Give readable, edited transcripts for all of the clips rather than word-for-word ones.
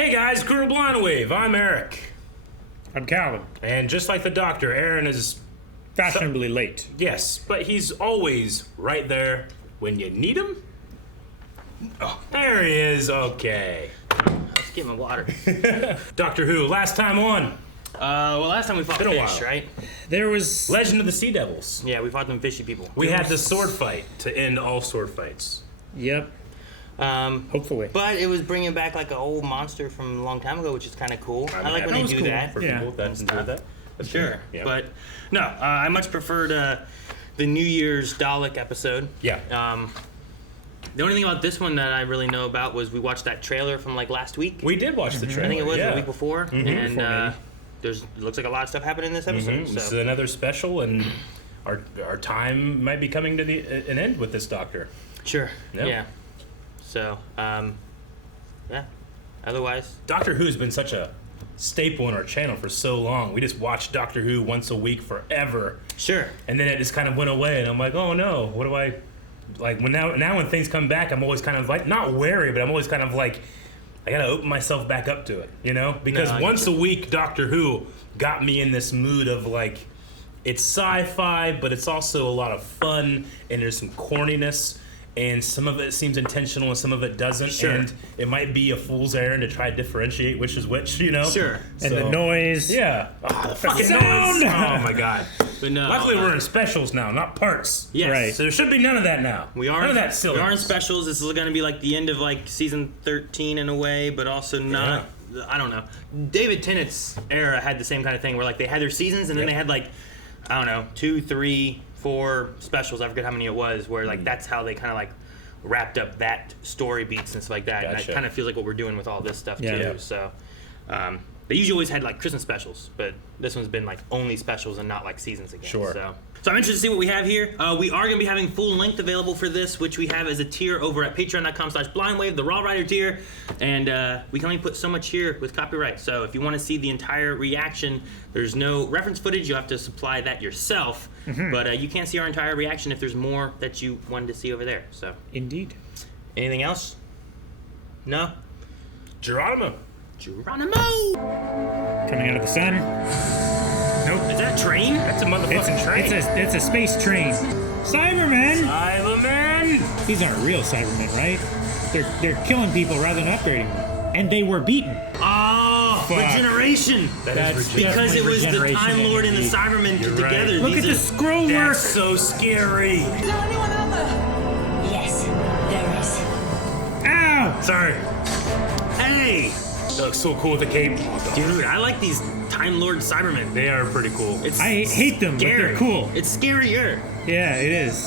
Hey guys, Crew Blind Wave, I'm Eric. I'm Calvin. And just like the doctor, Aaron is... Fashionably late. Yes, but he's always right there when you need him. Oh, there he is, okay. Let's get my water. Doctor Who, last time on. Well, last time we fought fish, right? There was... Legend of the Sea Devils. Yeah, we fought them fishy people. We had the sword fight to end all sword fights. Yep. Hopefully. But it was bringing back like an old monster from a long time ago, which is kind of cool. I like when they do that. For people that enjoy that. Sure. Yeah. But no, I much preferred the New Year's Dalek episode. Yeah. The only thing about this one that I really know about was we watched that trailer from like last week. We did watch the trailer. I think it was the week before, Mm-hmm. and it looks like a lot of stuff happened in this episode. Mm-hmm. So. This is another special, and our time might be coming to an end with this doctor. Sure. Yep. Yeah. So, yeah. Otherwise, Doctor Who's been such a staple in our channel for so long. We just watched Doctor Who once a week forever. sure. And then it just kind of went away, and I'm like, oh no, what do I... Like, now when things come back, I'm always kind of like, not wary, but I'm always kind of like, I gotta open myself back up to it, you know? Because once a week, Doctor Who got me in this mood of like, it's sci-fi, but it's also a lot of fun, and there's some corniness, and some of it seems intentional and some of it doesn't. Sure. And it might be a fool's errand to try to differentiate which is which, you know? Sure. And the noise. Yeah. Oh, the fucking sound! noise. Oh my god. But no. Luckily we're in specials now, not parts. Yes. Right. So there should be none of that now. We are. None of that silly. We are in specials. This is going to be like the end of like season 13 in a way, but also not. Yeah. I don't know. David Tennant's era had the same kind of thing where like they had their seasons and then they had like, I don't know, 2, 3, 4 specials. I forget how many it was. Where like that's how they kind of like wrapped up that story beats and stuff like that. Gotcha. And that kind of feels like what we're doing with all this stuff Yeah. too. Yeah. So. They usually always had like Christmas specials, but this one's been like only specials and not like seasons again. Sure. So I'm interested to see what we have here. We are going to be having full length available for this, which we have as a tier over at patreon.com/blindwave, the Raw Rider tier. And we can only put so much here with copyright. So if you want to see the entire reaction, there's no reference footage. You have to supply that yourself. But you can see our entire reaction if there's more that you wanted to see over there. So Indeed. anything else? No? Geronimo. Geronimo! Coming out of the sun. Nope. Is that a train? That's a motherfucking train. It's a space train. Cybermen! Cyberman! These aren't real Cybermen, right? They're killing people rather than upgrading them. And they were beaten. Oh, Fuck. Regeneration! That's Because it was the Regeneration Time Lord and the energy. Cybermen You're together. Look at the scroll work! That's so scary. Is there anyone out there? Yes, there is. Ow! Sorry. Hey! That looks so cool with the cape. Dude, I like these Time Lord Cybermen. They are pretty cool. It's I hate them, but scary. they're cool. It's scarier. Yeah, it is.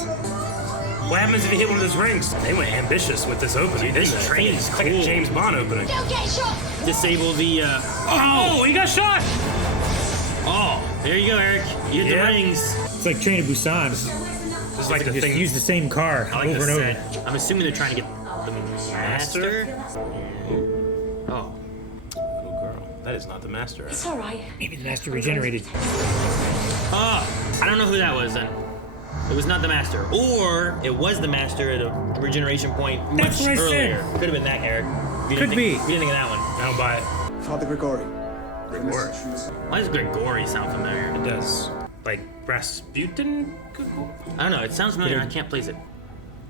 What happens if you hit one of those rings? They went ambitious with this opening. Dude, this didn't they? train is It's like a cool. James Bond opening. Don't get shot! Disable the, Oh, he got shot! Oh, there you go, Eric. You hit Yeah. the rings. It's like Train to Busan. This is like the Just thing. use the same car I like over this and over. set. I'm assuming they're trying to get the master. Oh. Oh, girl. That is not the master. It's all right. Maybe the master regenerated. Oh, I don't know who that was then. It was not the master. Or it was the master at a regeneration point much That's what I said. earlier. Could have been that, Eric. You Could didn't be. think- You didn't think of that one. I don't buy it. Father Gregory. Gregor. Why does Gregory sound familiar? It does. Like Rasputin? I don't know. It sounds familiar. I can't place it.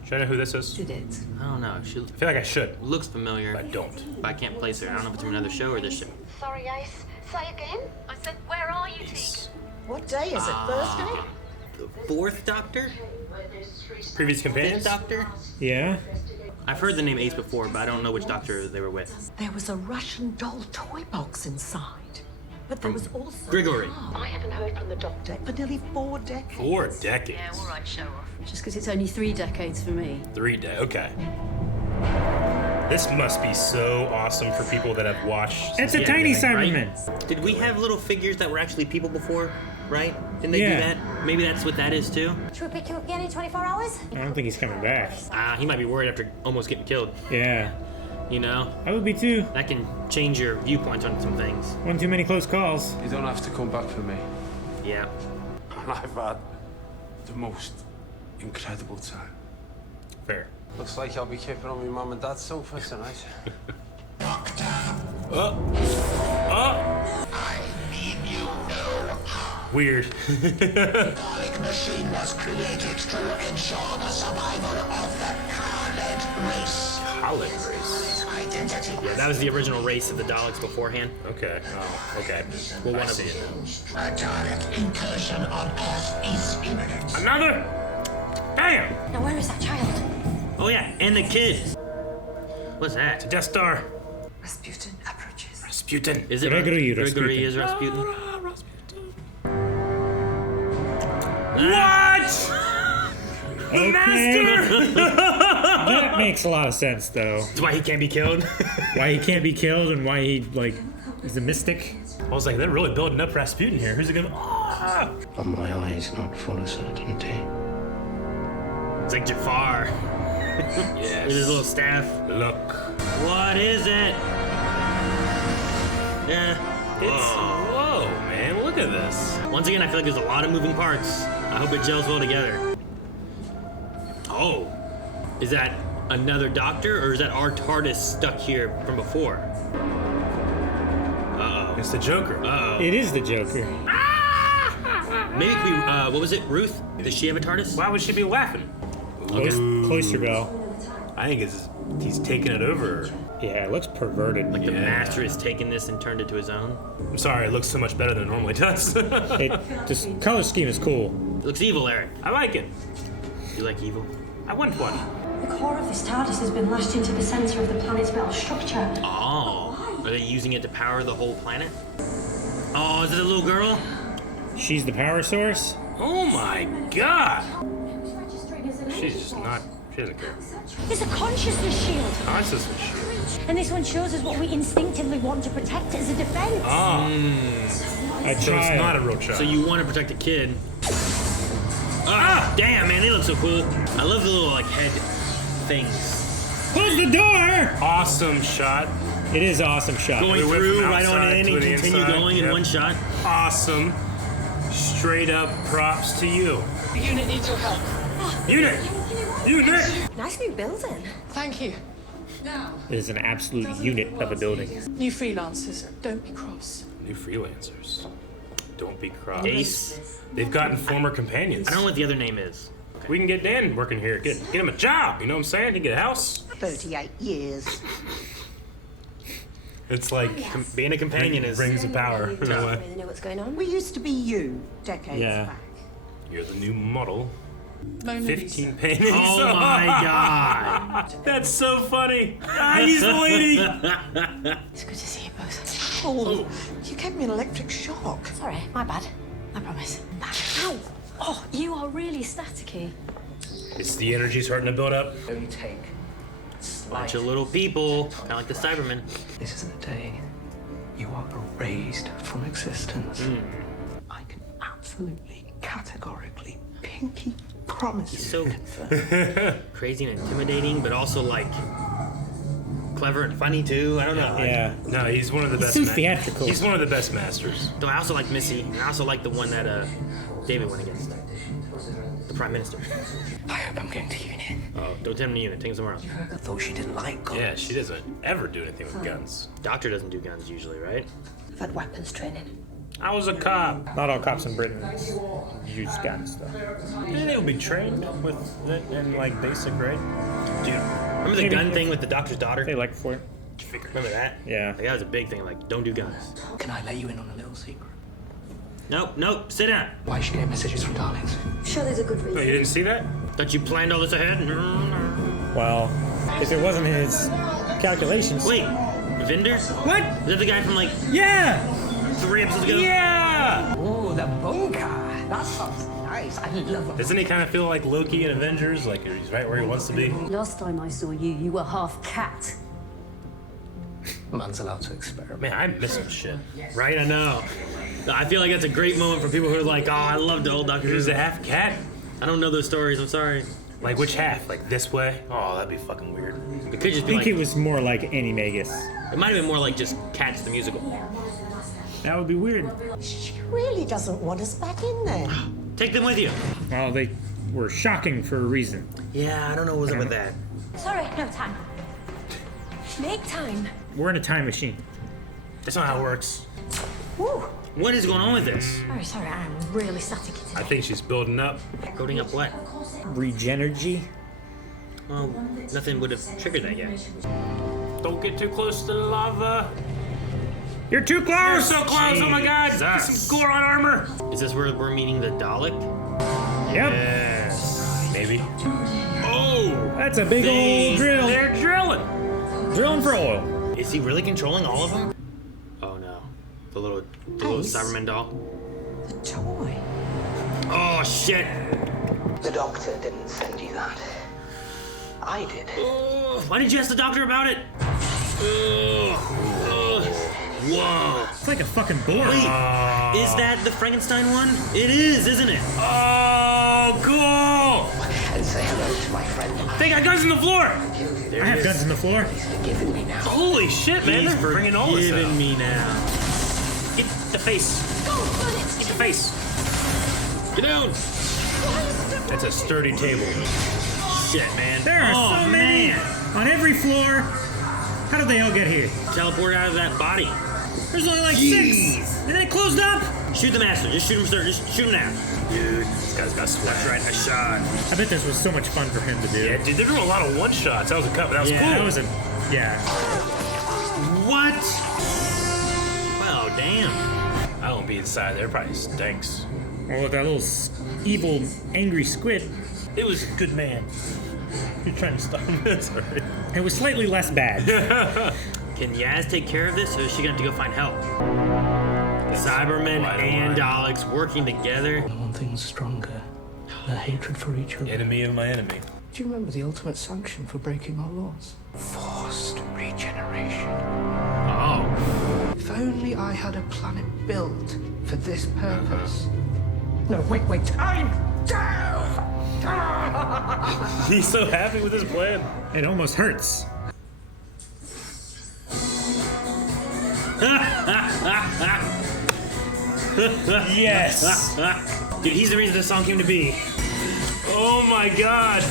Should I know who this is? Did it? I don't know. She I feel like I should. looks familiar. But I don't. But I can't place her. I don't know if it's from another show or this show. Sorry, Ace. Say again? I said, where are you, Tegan? What day is it? Thursday? The fourth Doctor? Previous companions? Fifth Doctor? Yeah? I've heard the name Ace before, but I don't know which Doctor they were with. There was a Russian doll toy box inside. But there was also... Gregory. I haven't heard from the doctor. For nearly 4 decades. 4 decades. Yeah, all right, show off. Just because it's only 3 decades for me. 3 days. Okay. This must be so awesome for people that have watched. It's a Yeah, tiny right? Cyberman. Did we have little figures that were actually people before? Right? Didn't they Yeah. do that? Maybe that's what that is too. Should we pick you up again in 24 hours? I don't think he's coming back. He might be worried after almost getting killed. Yeah. You know? I would be too. That can change your viewpoint on some things. One too many close calls. You don't have to come back for me. Yeah. And I've had the most incredible time. Fair. Looks like I'll be keeping on my mum and dad's sofa tonight. Weird. Dalek machine was created to ensure the survival of the Khaled race. Khaled race? Identity Yeah, that was the original race of the Daleks beforehand. Okay. Oh, okay. Well, one I of see them. it now. A Dalek incursion on Earth is imminent. Another? Damn! Now, where is that child? Oh yeah, and the kid. What's that? Death Star. Rasputin approaches. Rasputin. Is it Gregory Gregory Rasputin. is Rasputin? What? Okay. Master! That makes a lot of sense, though. That's why he can't be killed. Why he can't be killed and why he, like, he's a mystic. I was like, they're really building up Rasputin here. Who's it gonna? Ah! Are my eyes not full of certainty? It's like Jafar Yes. with his little staff. Look. What is it? Yeah. Whoa, man! Look at this. Once again, I feel like there's a lot of moving parts. I hope it gels well together. Oh, is that another doctor, or is that our TARDIS stuck here from before? Uh-oh. It's the Joker. Uh-oh. It is the Joker. Maybe it could be, what was it, Ruth? Does she have a TARDIS? Why would she be laughing? Cloister bell. I think he's taking it over. Yeah, it looks perverted. Like the master has taken this and turned it to his own? I'm sorry, it looks so much better than it normally does. This color scheme is cool. It looks evil, Eric. I like it. You like evil? I want one. The core of this TARDIS has been lashed into the center of the planet's metal structure. Oh. Are they using it to power the whole planet? Oh, is it a little girl? She's the power source? Oh my god! She's just not. She doesn't care. It's a consciousness shield. Consciousness shield. And this one shows us what we instinctively want to protect as a defense. Ah. A So it's child. not a real child. So you want to protect a kid. Ah! Damn, man, they look so cool. I love the little, like, head things. Close the door! Awesome shot. It is awesome shot. Going We went through, from right on outside in, to and the continue inside. going in Yep. one shot. Awesome. Straight up props to you. The unit needs your help. Unit! Unit! Nice new building. Thank you. It is an absolute unit of a building. New freelancers, don't be cross. New freelancers. Don't be cross. Ace. They've gotten former companions. I don't know what the other name is. We can get Dan working here. Get him a job. You know what I'm saying? He get a house. 38 years. It's like Being a companion is... rings of power. In a way. Really know what's going on. We used to be you decades Yeah. back. You're the new model. Mona 15 paintings. Oh my god. That's so funny. Ah, he's the lady. It's good to see you both. Oh, you gave me an electric shock. Sorry, my bad. I promise. Ow! Oh, you are really staticky. It's the energy starting to build up. Don't take Bunch of little people, kind of like the Cybermen. This is the day you are erased from existence. I can absolutely, categorically, pinky promise He's you. so crazy and intimidating, but also like clever and funny too. I don't know. Yeah. No, he's one of the best. so theatrical. He's one of the best masters. Though I also like Missy, and I also like the one that David went against, the Prime Minister. I hope I'm going to unit. Oh, don't take him to unit. Take him somewhere else. I thought she didn't like guns. Yeah, she doesn't ever do anything with guns. Doctor doesn't do guns usually, right? I've had weapons training. I was a cop. Not all cops in Britain use guns, though. And they would be trained with it in like basic, right? Dude, remember the gun thing with the doctor's daughter? They like for it. Remember that? Yeah. Like, that was a big thing. Like, don't do guns. Can I let you in on a little secret? Nope. Sit down. Why she get messages from Daleks? I'm sure there's a good Oh, reason. you didn't see that? Thought you planned all this ahead? Well, if it wasn't his calculations. Wait, Vinder? What? Is that the guy from like Yeah! 3 episodes ago? Yeah. Oh, the bunker. That sounds nice. I love it. Doesn't he kind of feel like Loki in Avengers? Like he's right where he wants to be. Last time I saw you, you were half cat. Man's allowed to experiment. Man, I miss some shit. Right, I know. I feel like that's a great moment for people who are like, oh, I love the old Doctor He was Who. a half cat. I don't know those stories, I'm sorry. Like which half? Like this way? Oh, that'd be fucking weird. It could just I be think like, it was more like Animagus. it might have been more like just Cats the musical. That would be weird. She really doesn't want us back in there. Take them with you. Well, they were shocking for a reason. Yeah, I don't know what's up with that. Sorry, no time. Make time. We're in a time machine. That's not how it works. Woo. What is going on with this? Very sorry, I am really staticky today. I think she's building up. Building up what? Regenergy. Well, nothing would have triggered that yet. Don't get too close to the lava. You're too close! You're so close! Oh my god! Get some Goron armor! Is this where we're meeting the Dalek? Yep. Yes. Maybe. Oh! That's a big old drill. They're drilling! Drilling for oil. Is he really controlling all of them? Oh no. The little Cyberman doll. The toy. Oh shit! The doctor didn't send you that. I did. Why did you ask the doctor about it? Whoa. It's like a fucking board. Wait, is that the Frankenstein one? It is, isn't it? Oh, cool! And say hello to my friend. They got guns on the floor! I have guns in the floor. He's forgiven me now. Holy shit, man! He's They're bringing all this forgiven out. me now. Get the face. Get the face. Get down. That's a sturdy table. Shit, man. There are so many on every floor. How did they all get here? Teleport out of that body. There's only like 6, and they closed up. Shoot the master. Just shoot him, sir. Just shoot him now. Dude, this guy's got sweat. That's right, a shot. I bet this was so much fun for him to do. Yeah, dude, they're doing a lot of one shots. That was a cut, but that was cool. That was a What? Wow, damn. I won't be inside there. It probably stinks. Well, with that little evil, angry squid, It was a good man. You're trying to stop him. Sorry. it was slightly less bad. Can Yaz take care of this, or is she gonna have to go find help? Cybermen and Daleks working together. One thing's stronger. The hatred for each other. Enemy of my enemy. Do you remember the ultimate sanction for breaking our laws? Forced regeneration. Oh. If only I had a planet built for this purpose. No, wait, time! He's so happy with his plan. It almost hurts. Yes. Dude, he's the reason this song came to be. Oh my god.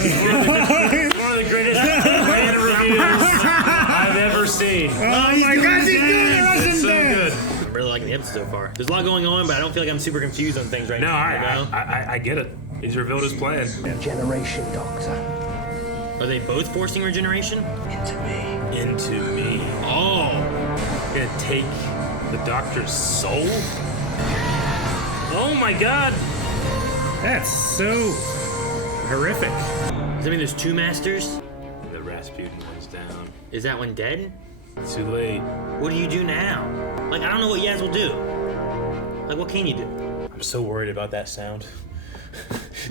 One of the greatest fan reviews I've ever seen. Oh my gosh, he's doing the Russian It's so dance. good. I'm really liking the episode so far. There's a lot going on, but I don't feel like I'm super confused on things right No, now. You know? I get it. He's revealed his plan. Regeneration, Doctor. Are they both forcing regeneration? Into me. Into me. Oh. Gonna take the doctor's soul? Oh my god. That's so horrific. Does that mean there's 2 masters? The Rasputin one's down. Is that one dead? It's too late. What do you do now? Like, I don't know what Yaz will do. Like, what can you do? I'm so worried about that sound.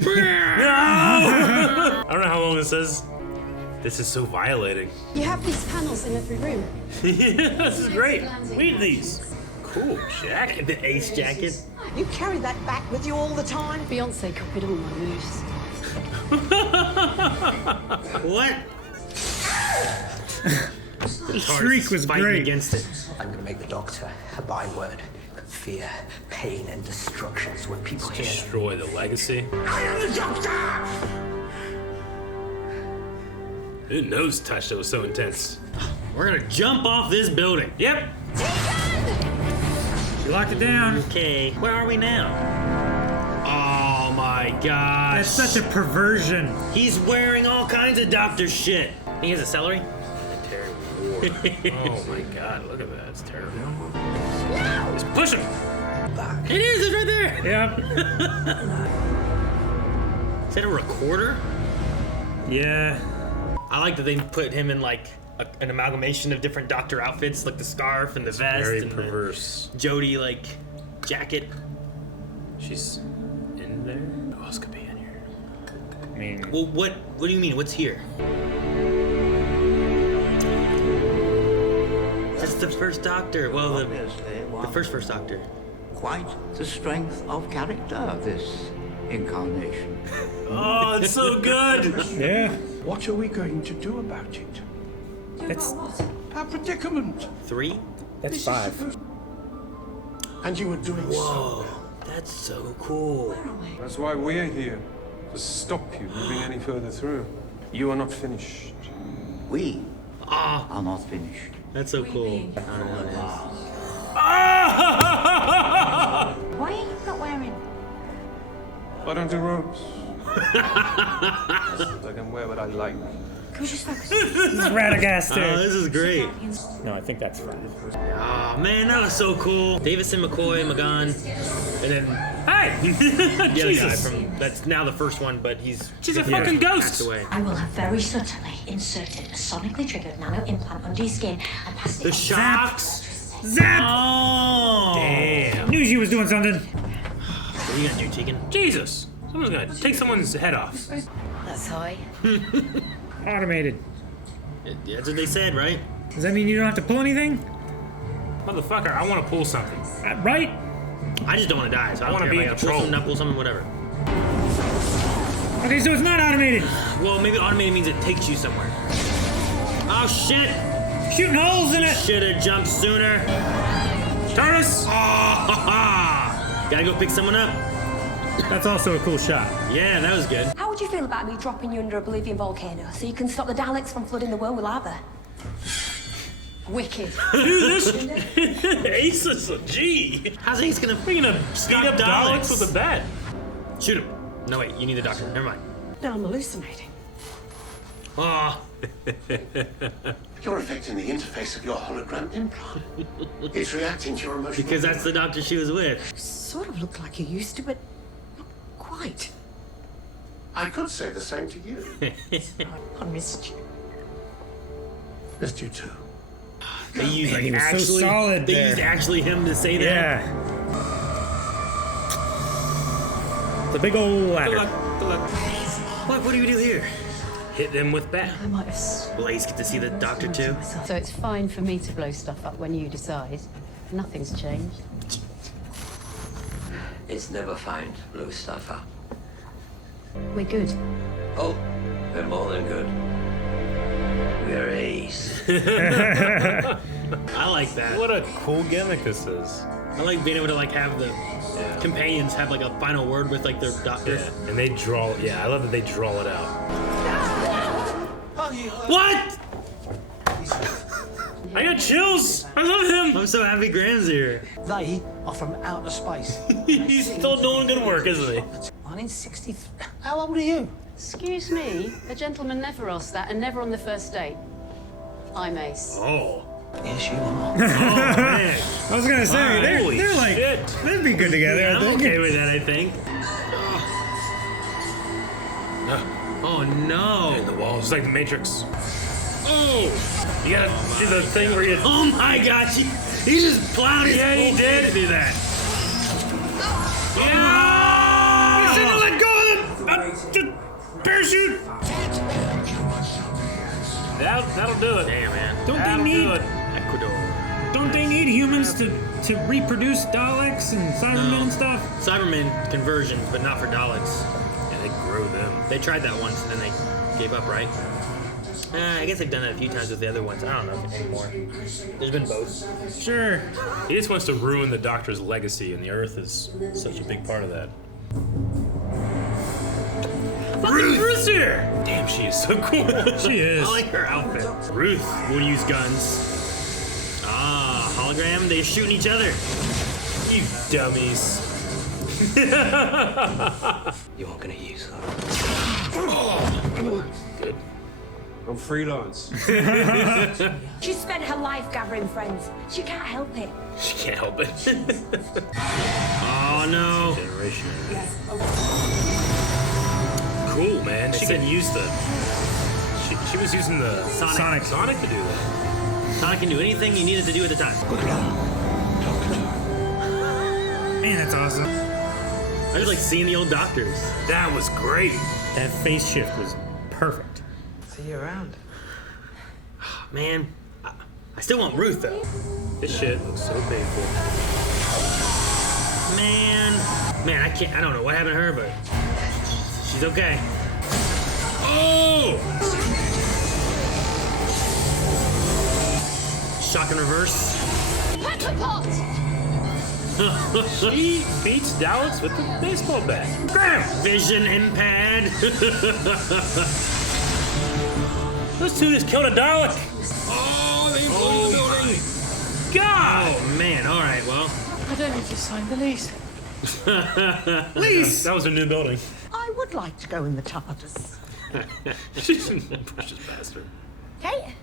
No! I don't know how long this is. This is so violating. You have these panels in every room. This is great. We need these. Cool jacket. The ace jacket. You carry that back with you all the time? Beyonce copied all my moves. What? The shriek was fighting great. against it. I'm going to make the Doctor a byword. Fear, pain, and destruction is what people hear. Destroy the legacy. I am the Doctor! Who knows touch that was so intense? We're gonna jump off this building. Yep. You locked it down. Okay, where are we now? Oh my gosh. That's such a perversion. He's wearing all kinds of doctor shit. He has a celery? Oh my god, look at that. It's terrible. Just push him. It is, it's right there. Yep. Is that a recorder? Yeah. I like that they put him in like an amalgamation of different doctor outfits, like the scarf and the vest Very and perverse. the Jodie like jacket. She's in there? Who else could be in here? I mean, Well, what do you mean? What's here? That's the first doctor. Well, the first doctor. Quite the strength of character, this incarnation. Oh, it's so good. yeah. What are we going to do about it? That's Our predicament. 3? that's 5. And you were doing Whoa, that's so cool. That's why we're here. To stop you moving any further through. You are not finished. We are not finished. That's so cool. Why are you not wearing? I don't do robes. I can wear what I like. Can we just focus? This is Radagaster. Oh, this is great. No, I think that's right. Oh man, that was so cool. Davison, McCoy, McGon, and then hey, the other guy from that's now the first one, but she's a fucking ghost. Away. I will have very subtly inserted a sonically triggered nano implant under your skin and passed it. The shocks. Zap! Oh, Damn. Knew she was doing something. What are you gonna do, Tegan? Jesus. Someone's gonna take someone's head off. That's high. Automated. That's what they said, right? Does that mean you don't have to pull anything? Motherfucker, I want to pull something. Right? I just don't want to die, so I wanna don't be care. in If I gotta pull control. something, not pull something, whatever. Okay, so it's not automated. Well, maybe automated means it takes you somewhere. Oh shit! Shooting holes in it. Should have jumped sooner. Turnus! Oh, ha, ha. Gotta go pick someone up. That's also a cool shot. Yeah, that was good. How would you feel about me dropping you under a Bolivian volcano so you can stop the Daleks from flooding the world with lava? Wicked. Dude, this Ace is a G. How's Ace gonna Speed up Daleks with a bat. Shoot him. No, wait, you need the doctor. Never mind. No, I'm hallucinating. Oh. You're affecting the interface of your hologram implant. It's reacting to your emotional... Because that's the doctor she was with. Sort of look like you used to, but not quite. I could say the same to you. I missed you. Missed you too. They used Man, he was so actually, solid they there. used actually him to say that. Yeah. The big old ladder. Good luck. What do you do here? Hit them with bat. I might have Will Ace get to see the doctor too? So it's fine for me to blow stuff up when you decide. Nothing's changed. It's never fine to blow stuff up. We're good. Oh, we're more than good. We're Ace. I like that. What a cool gimmick this is. I like being able to like have the companions have like a final word with like their doctor. Yeah, and they draw. Yeah, I love that they draw it out. What? I got chills. I love him. I'm so happy Graham's here. They are from outer space. He's still doing good work, isn't he? 1963. How old are you? Excuse me, a gentleman never asked that, and never on the first date. I'm Ace. Oh. Yes, you are. Oh man. I was gonna say Holy they're like shit. they'd be good together. Yeah, I I'm think. okay with that, I think. Oh no. In the walls, it's like the Matrix. Oh, you gotta do the thing where you. Oh my gosh, he just plowed his Yeah, he whole did. face through that. Yeah! You said to let go of the parachute. That'll do it. Damn, man. That'll do it. Ecuador. Don't they need humans to reproduce Daleks and Cybermen and stuff? Cybermen conversions, but not for Daleks. Yeah, they grow them. They tried that once and then they gave up, right? I guess they've done that a few times with the other ones. I don't know anymore. There's been both. Sure. He just wants to ruin the Doctor's legacy, and the Earth is such a big part of that. Ruth's here! Damn, she is so cool. She is. I like her outfit. Ruth will use guns. Ah, hologram. They're shooting each other. You dummies. You aren't gonna use that. Good. I'm freelance. She spent her life gathering friends. She can't help it. She can't help it. Oh no. Regeneration. Cool, man. She can use the. She was using the Sonic. Sonic to do that. Sonic can do anything you needed to do at the time. Man, that's awesome. I just like seeing the old doctors. That was great. That face shift was perfect. See you around. Man, I still want Ruth though. This shit looks so painful. Man, I can't. I don't know what happened to her, but she's okay. Oh! Shock and reverse. Pepper pot! She beats Daleks with the baseball bat. Vision and pad. Those two just killed a Dalek. Oh, they blew the building. God. Oh man. All right. Well. I don't need to sign the lease. Please. That was a new building. I would like to go in the TARDIS. She's a precious bastard. Okay.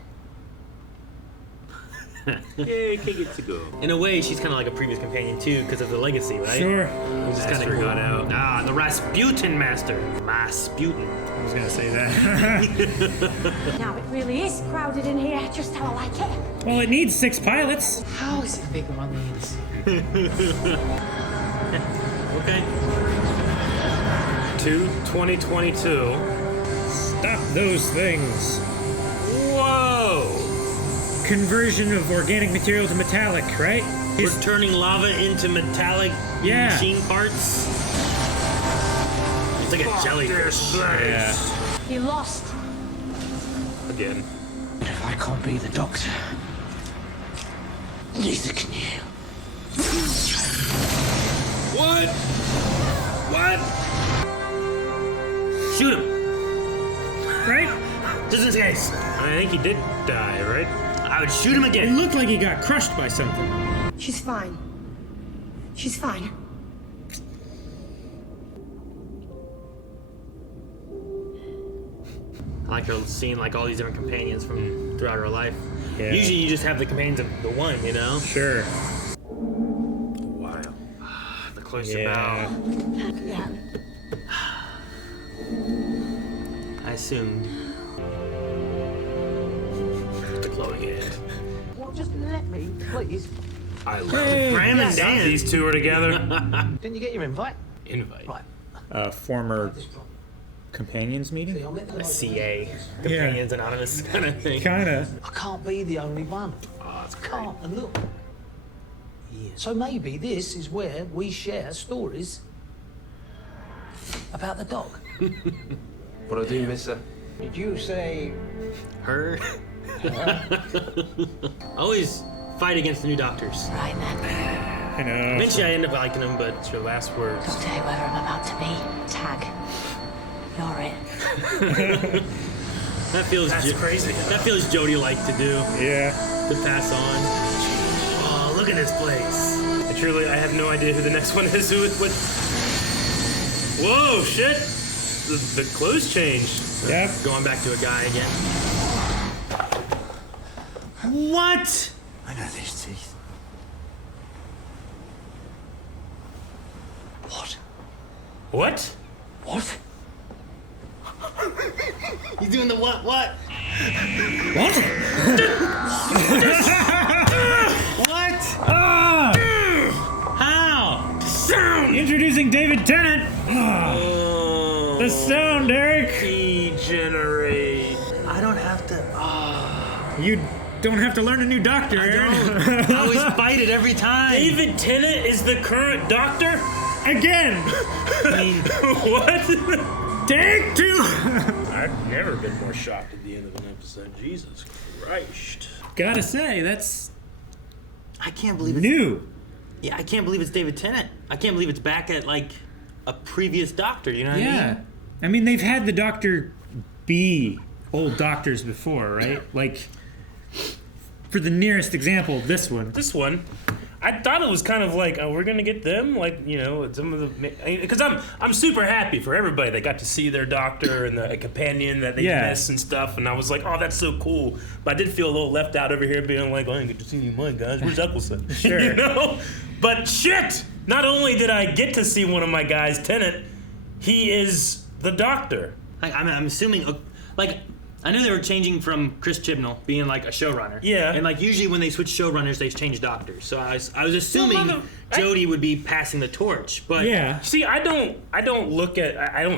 Yay, Kate gets to go. In a way, she's kind of like a previous companion too, because of the legacy, right? Sure. Which is kind of Master cool. got out. Ah, the Rasputin master. Rasputin. I was gonna say that. Now it really is crowded in here, just how I like it. Well, it needs 6 pilots. How is it bigger on the inside? Okay. To 2022. Stop those things. Whoa. Conversion of organic material to metallic, right? We're turning lava into metallic machine parts. It's like a jellyfish. Yeah. You lost. Again. If I can't be the Doctor, neither can you. What? What? Shoot him. Right? Just in case. I think he did die, right? I would shoot him It again. looked like he got crushed by something. She's fine. She's fine. I like her seeing like all these different companions from throughout her life. Yeah. Usually you just have the companions of the one, you know? Sure. Wow. The close Yeah. bow. Yeah. I assumed. The glowing hand. Well, just let me, please. I love Hey. it. Graham and Dan. These two are together. Didn't you get your invite? Invite. Right. Former companions meeting? A CA. Companions Anonymous kind of thing. Kinda. I can't be the only one. Oh, it's I can't. And look. So maybe this is where we share stories about the dog. What I do, mister? Did you say Her. Always fight against the new doctors. Right then. I know. Eventually I end up liking them, but It's your last words. Doctor, whoever I'm about to be, tag. You're it. that feels crazy. That feels Jodie-like to do. Yeah. To pass on. Oh, look at this place. I have no idea who the next one is. What? Whoa, shit! The clothes changed. Yep. Going back to a guy again. What? I know these teeth. What? What? What? He's doing the what? What? What? Ah! How? Sound! Introducing David Tennant. Oh. The sound, Eric. Regenerate. I don't have to. You don't have to learn a new doctor, Aaron. I always fight it every time. David Tennant is the current Doctor? Again. What? Take 2. I've never been more shocked at the end of an episode. Jesus Christ. Gotta say, that's I can't believe it's new. Yeah, I can't believe it's David Tennant. I can't believe it's back at like a previous Doctor. You know what I Yeah. mean? I mean, they've had the Doctor be old doctors before, right? Like, for the nearest example, this one. This one, I thought it was kind of like, oh, we're gonna get them, like, you know, some of the, because I'm super happy for everybody that got to see their Doctor and the companion that they miss and stuff, and I was like, oh, that's so cool. But I did feel a little left out over here, being like, oh, I didn't get to see any of my guys. Where's Eccleston? Sure. You know. But shit, not only did I get to see one of my guys, Tennant, he is the Doctor. I'm assuming, like, I knew they were changing from Chris Chibnall being like a showrunner. Yeah. And like usually when they switch showrunners, they change doctors. So I was assuming Jodie would be passing the torch. But Yeah. See, I don't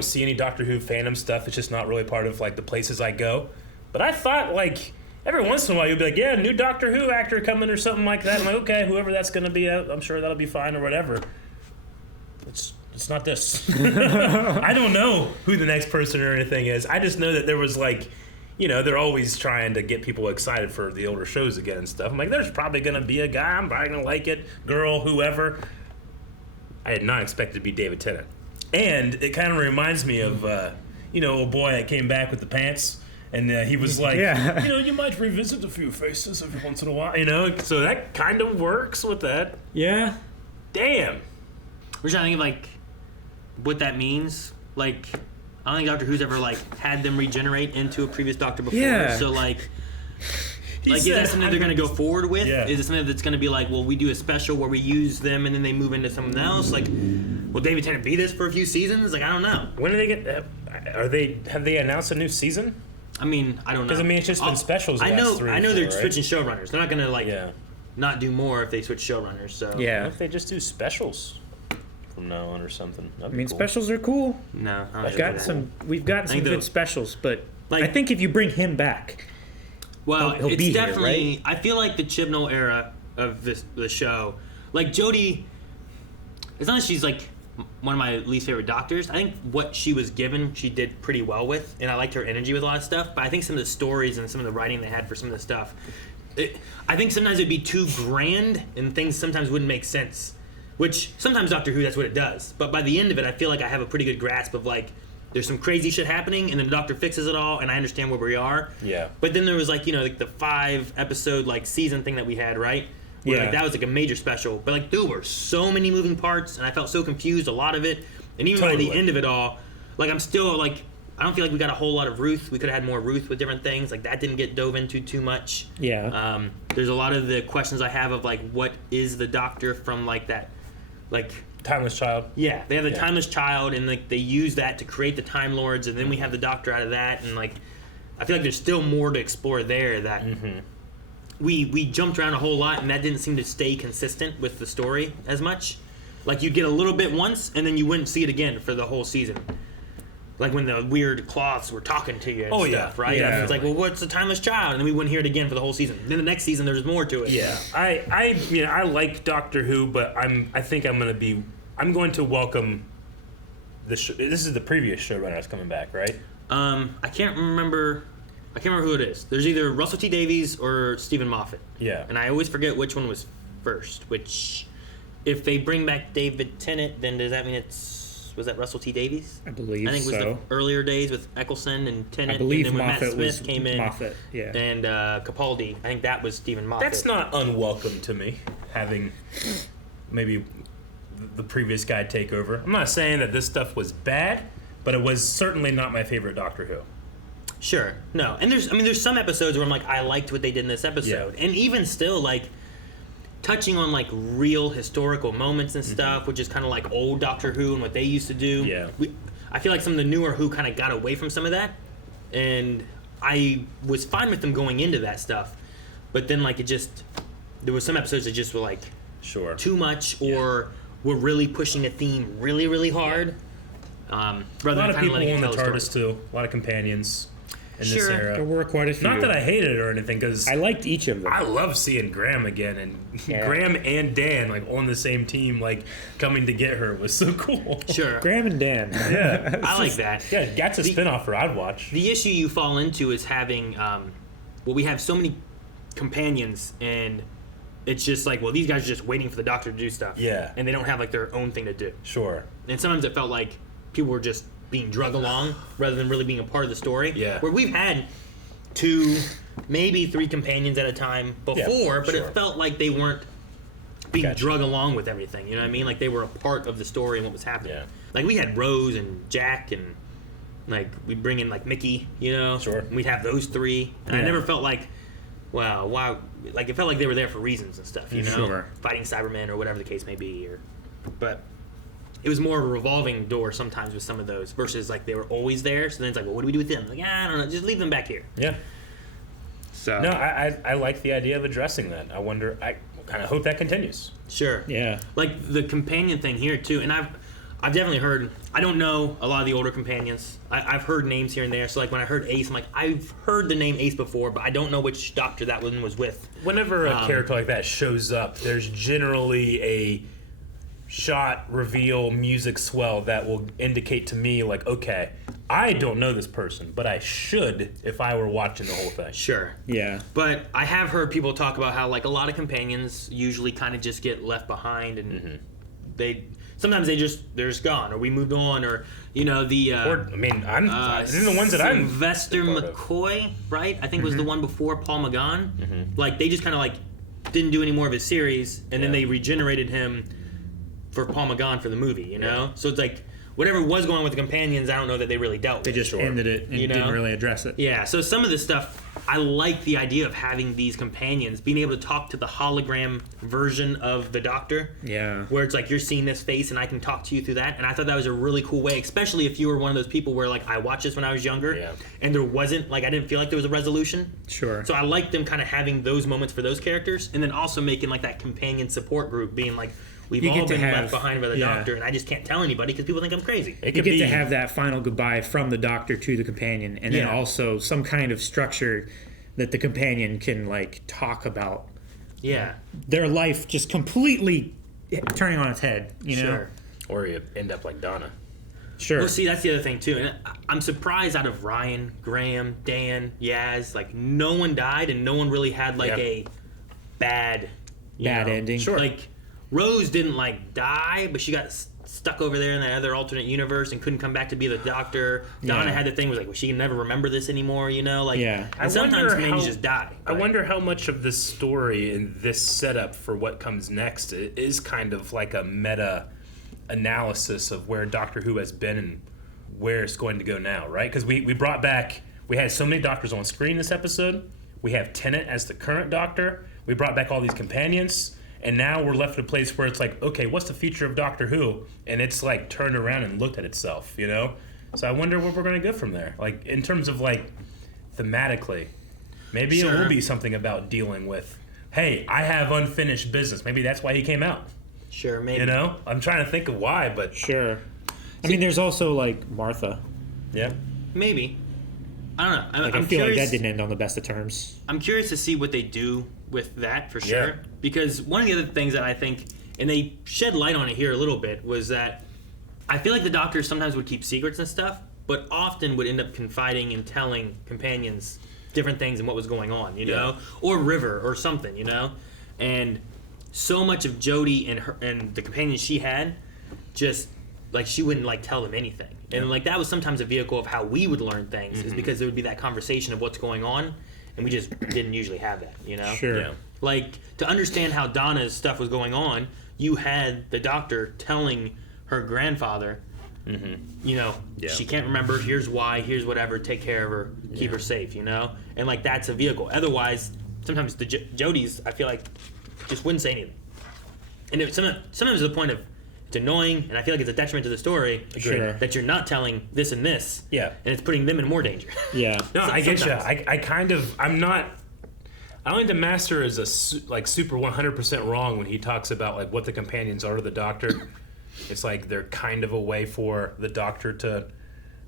see any Doctor Who fandom stuff. It's just not really part of like the places I go. But I thought like every once in a while you'd be like, yeah, new Doctor Who actor coming or something like that. I'm like, okay, whoever that's gonna be, I'm sure that'll be fine or whatever. It's not this. I don't know who the next person or anything is. I just know that there was like, you know, they're always trying to get people excited for the older shows again and stuff. I'm like, there's probably gonna be a guy, I'm probably gonna like it, girl, whoever. I had not expected to be David Tennant. And it kind of reminds me of, you know, a boy that came back with the pants And he was like, Yeah. you know, you might revisit a few faces every once in a while, you know? So that kind of works with that. Yeah. Damn. We're trying to think of, like, what that means. Like, I don't think Doctor Who's ever, like, had them regenerate into a previous Doctor before. Yeah. So, like, is that something they're going to go forward with? Yeah. Is it something that's going to be like, well, we do a special where we use them and then they move into something else? Like, will David Tennant be this for a few seasons? Like, I don't know. When do they get... Have they announced a new season? I mean, I don't know. Because, I mean, it's just been specials I the know, last 3 or I know 4, they're right? switching showrunners. They're not going to, like, not do more if they switch showrunners. So Yeah. What if they just do specials from now on or something? I mean, specials are cool. No, I don't We've think got that. some. We've got some think good they'll- specials, but Like- I think if you bring him back, Well, he'll it's be here, definitely. I feel like the Chibnall era of the show, like Jodie. As long as she's like one of my least favorite doctors, I think what she was given, she did pretty well with, and I liked her energy with a lot of stuff. But I think some of the stories and some of the writing they had for some of the stuff, I think sometimes it'd be too grand, and things sometimes wouldn't make sense. Which sometimes Doctor Who, that's what it does. But by the end of it, I feel like I have a pretty good grasp of like. There's some crazy shit happening, and then the Doctor fixes it all, and I understand where we are. Yeah. But then there was like, you know, like the 5-episode like season thing that we had, right? Where, Yeah. like, that was like a major special. But like there were so many moving parts, and I felt so confused a lot of it. And even by the Totally. end of it all, like I'm still like, I don't feel like we got a whole lot of Ruth. We could have had more Ruth with different things. Like that didn't get dove into too much. yeah. There's a lot of the questions I have of like, what is the Doctor from like that, like. Timeless Child. Yeah, they have the Timeless Child, and like they use that to create the Time Lords, and then we have the Doctor out of that, and like I feel like there's still more to explore there. That we jumped around a whole lot, and that didn't seem to stay consistent with the story as much. Like you'd get a little bit once, and then you wouldn't see it again for the whole season. Like when the weird cloths were talking to you and stuff, right? Yeah. It's like, well, what's the Timeless Child? And then we wouldn't hear it again for the whole season. Then the next season, there's more to it. Yeah, I like Doctor Who, but I think I'm going to welcome this is the previous showrunner that's coming back, right? I can't remember who it is. There's either Russell T Davies or Stephen Moffat. Yeah. And I always forget which one was first. Which, if they bring back David Tennant, then does that mean was that Russell T Davies? I believe I think it was so. the earlier days with Eccleston and Tennant. I believe and then when Moffat Matt Smith was came in. Moffat, yeah. And Capaldi. I think that was Stephen Moffat. That's not unwelcome to me, having maybe the previous guy take over. I'm not saying that this stuff was bad, but it was certainly not my favorite Doctor Who. Sure. No. And there's some episodes where I'm like, I liked what they did in this episode. Yeah. And even still, like, touching on, like, real historical moments and stuff, which is kind of like old Doctor Who and what they used to do. Yeah. I feel like some of the newer Who kind of got away from some of that. And I was fine with them going into that stuff. But then, like, there were some episodes that just were, like, Sure. too much or were really pushing a theme really, really hard. Rather A lot than of kind people of letting on it the tell TARDIS too. A lot of companions in this Sure. era. There were quite a few. Not that I hated it or anything, because I liked each of them. I love seeing Graham again, and Graham and Dan like on the same team, like coming to get her was so cool. Sure. Graham and Dan. Yeah, I like that. Yeah, that's a spinoff for I'd watch. The issue you fall into is having, we have so many companions, and it's just like, well, these guys are just waiting for the Doctor to do stuff. Yeah. And they don't have like their own thing to do. Sure. And sometimes it felt like people were just being drug along rather than really being a part of the story. Yeah. Where we've had 2, maybe 3 companions at a time before, but sure. it felt like they weren't being drug along with everything. You know what I mean? Like they were a part of the story and what was happening. Yeah. Like we had Rose and Jack, and like we'd bring in like Mickey, you know? Sure. And we'd have those 3. And I never felt like, wow, why? Like it felt like they were there for reasons and stuff, you know? Sure. Fighting Cybermen or whatever the case may be. But it was more of a revolving door sometimes with some of those versus like they were always there. So then it's like, well, what do we do with them? Like, I don't know, just leave them back here. Yeah. So No, I like the idea of addressing that. I kind of hope that continues. Sure. Yeah. Like the companion thing here too, and I've definitely heard. I don't know a lot of the older companions. I've heard names here and there. So like when I heard Ace, I'm like, I've heard the name Ace before, but I don't know which Doctor that one was with. Whenever a character like that shows up, there's generally a shot, reveal, music swell that will indicate to me like, okay, I don't know this person, but I should if I were watching the whole thing. Sure. Yeah. But I have heard people talk about how like a lot of companions usually kind of just get left behind and sometimes they're just gone, or we moved on, or these are the ones that I'm Sylvester McCoy, right? I think was the one before Paul McGann. Like they just kind of like didn't do any more of his series, and then they regenerated him for Paul McGann for the movie. So it's like whatever was going on with the companions, I don't know that they really dealt with. They just ended it and didn't really address it. Yeah, so some of this stuff, I like the idea of having these companions, being able to talk to the hologram version of the Doctor. Yeah. Where it's like you're seeing this face and I can talk to you through that. And I thought that was a really cool way, especially if you were one of those people where like I watched this when I was younger and there wasn't, like I didn't feel like there was a resolution. Sure. So I like them kind of having those moments for those characters, and then also making like that companion support group being like, we've all been left behind by the Doctor, and I just can't tell anybody because people think I'm crazy. You get to have that final goodbye from the Doctor to the companion, and then also some kind of structure that the companion can like talk about. Yeah. Their life just completely turning on its head, Sure. Or you end up like Donna. Sure. Well, see, that's the other thing too, and I'm surprised out of Ryan, Graham, Dan, Yaz, like no one died, and no one really had like a bad ending. Sure. Like Rose didn't like die, but she got stuck over there in that other alternate universe and couldn't come back to be the Doctor. Donna had the thing was like, well, she can never remember this anymore, Like, and sometimes maybe just die. I wonder how much of this story and this setup for what comes next is kind of like a meta analysis of where Doctor Who has been and where it's going to go now, right? Because we brought back, we had so many Doctors on screen this episode. We have Tennant as the current Doctor. We brought back all these companions. And now we're left in a place where it's like, okay, what's the future of Doctor Who? And it's like turned around and looked at itself, So I wonder where we're going to go from there. Like in terms of like thematically, maybe it will be something about dealing with, hey, I have unfinished business. Maybe that's why he came out. Sure, maybe. I'm trying to think of why, but sure. I mean, there's also like Martha. Yeah. Maybe. I don't know. I feel like that didn't end on the best of terms. I'm curious to see what they do with that for sure. Because one of the other things that I think, and they shed light on it here a little bit, was that I feel like the Doctor sometimes would keep secrets and stuff, but often would end up confiding and telling companions different things and what was going on, or River or something, and so much of Jodie and her and the companions she had, just like she wouldn't like tell them anything, and like that was sometimes a vehicle of how we would learn things, is because there would be that conversation of what's going on, and we just didn't usually have that, Sure. Yeah. Like to understand how Donna's stuff was going on, you had the Doctor telling her grandfather, she can't remember, here's why, here's whatever, take care of her, keep her safe, and like that's a vehicle. Otherwise, sometimes the Jodies, I feel like, just wouldn't say anything, and sometimes to the point of it's annoying, and I feel like it's a detriment to the story that you're not telling this and this, and it's putting them in more danger. Yeah. No, I get you. I don't think the Master is super 100% wrong when he talks about like what the companions are to the Doctor. It's like they're kind of a way for the Doctor to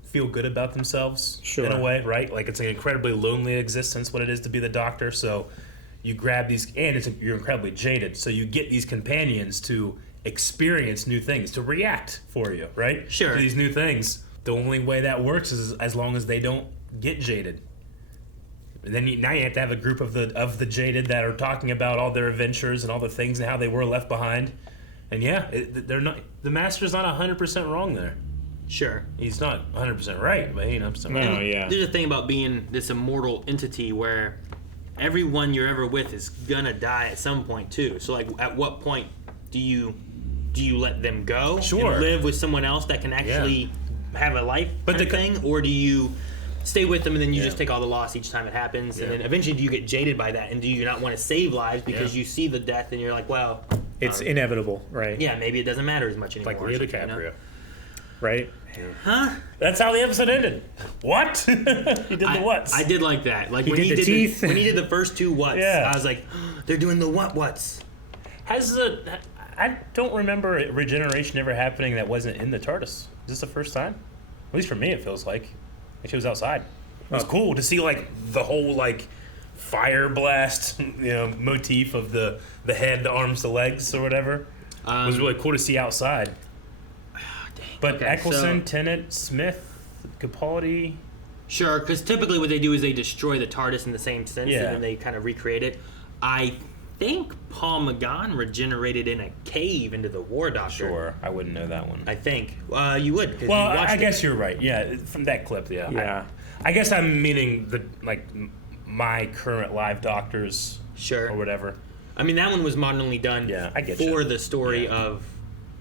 feel good about themselves in a way, right? Like it's an incredibly lonely existence, what it is to be the Doctor. So you grab these, and you're incredibly jaded. So you get these companions to experience new things, to react for you, right? Sure. To these new things. The only way that works is as long as they don't get jaded. And then now you have to have a group of the jaded that are talking about all their adventures and all the things and how they were left behind. And they're not. The Master's not 100% wrong there. Sure. He's not 100% right, but There's a thing about being this immortal entity where everyone you're ever with is gonna die at some point too. So like, at what point do you let them go and live with someone else that can actually have a life thing, or do you stay with them and then you just take all the loss each time it happens, and then eventually do you get jaded by that, and do you not want to save lives because you see the death and you're like, well, it's inevitable, right? Yeah, maybe it doesn't matter as much anymore. Like Leo DiCaprio, right? Huh? That's how the episode ended. What? He did the whats. I did like that. Like when he did teeth. When he did the first two whats, I was like, oh, they're doing the whats. I don't remember Regeneration ever happening that wasn't in the TARDIS. Is this the first time? At least for me, it feels like she was outside. It was cool to see like the whole like fire blast, motif of the head, the arms, the legs, or whatever. It was really cool to see outside. But Eccleston, Tennant, Smith, Capaldi. Sure, because typically what they do is they destroy the TARDIS in the same sense, and then they kind of recreate it. I think Paul McGann regenerated in a cave into the War Doctor. Sure, I wouldn't know that one. I think. You would. 'Cause Well, you watched I it. guess you're right. Yeah, from that clip, yeah. Yeah. I guess I'm meaning my current live doctors, Sure. or whatever. I mean, that one was modernly done. Yeah, I get for you. the story of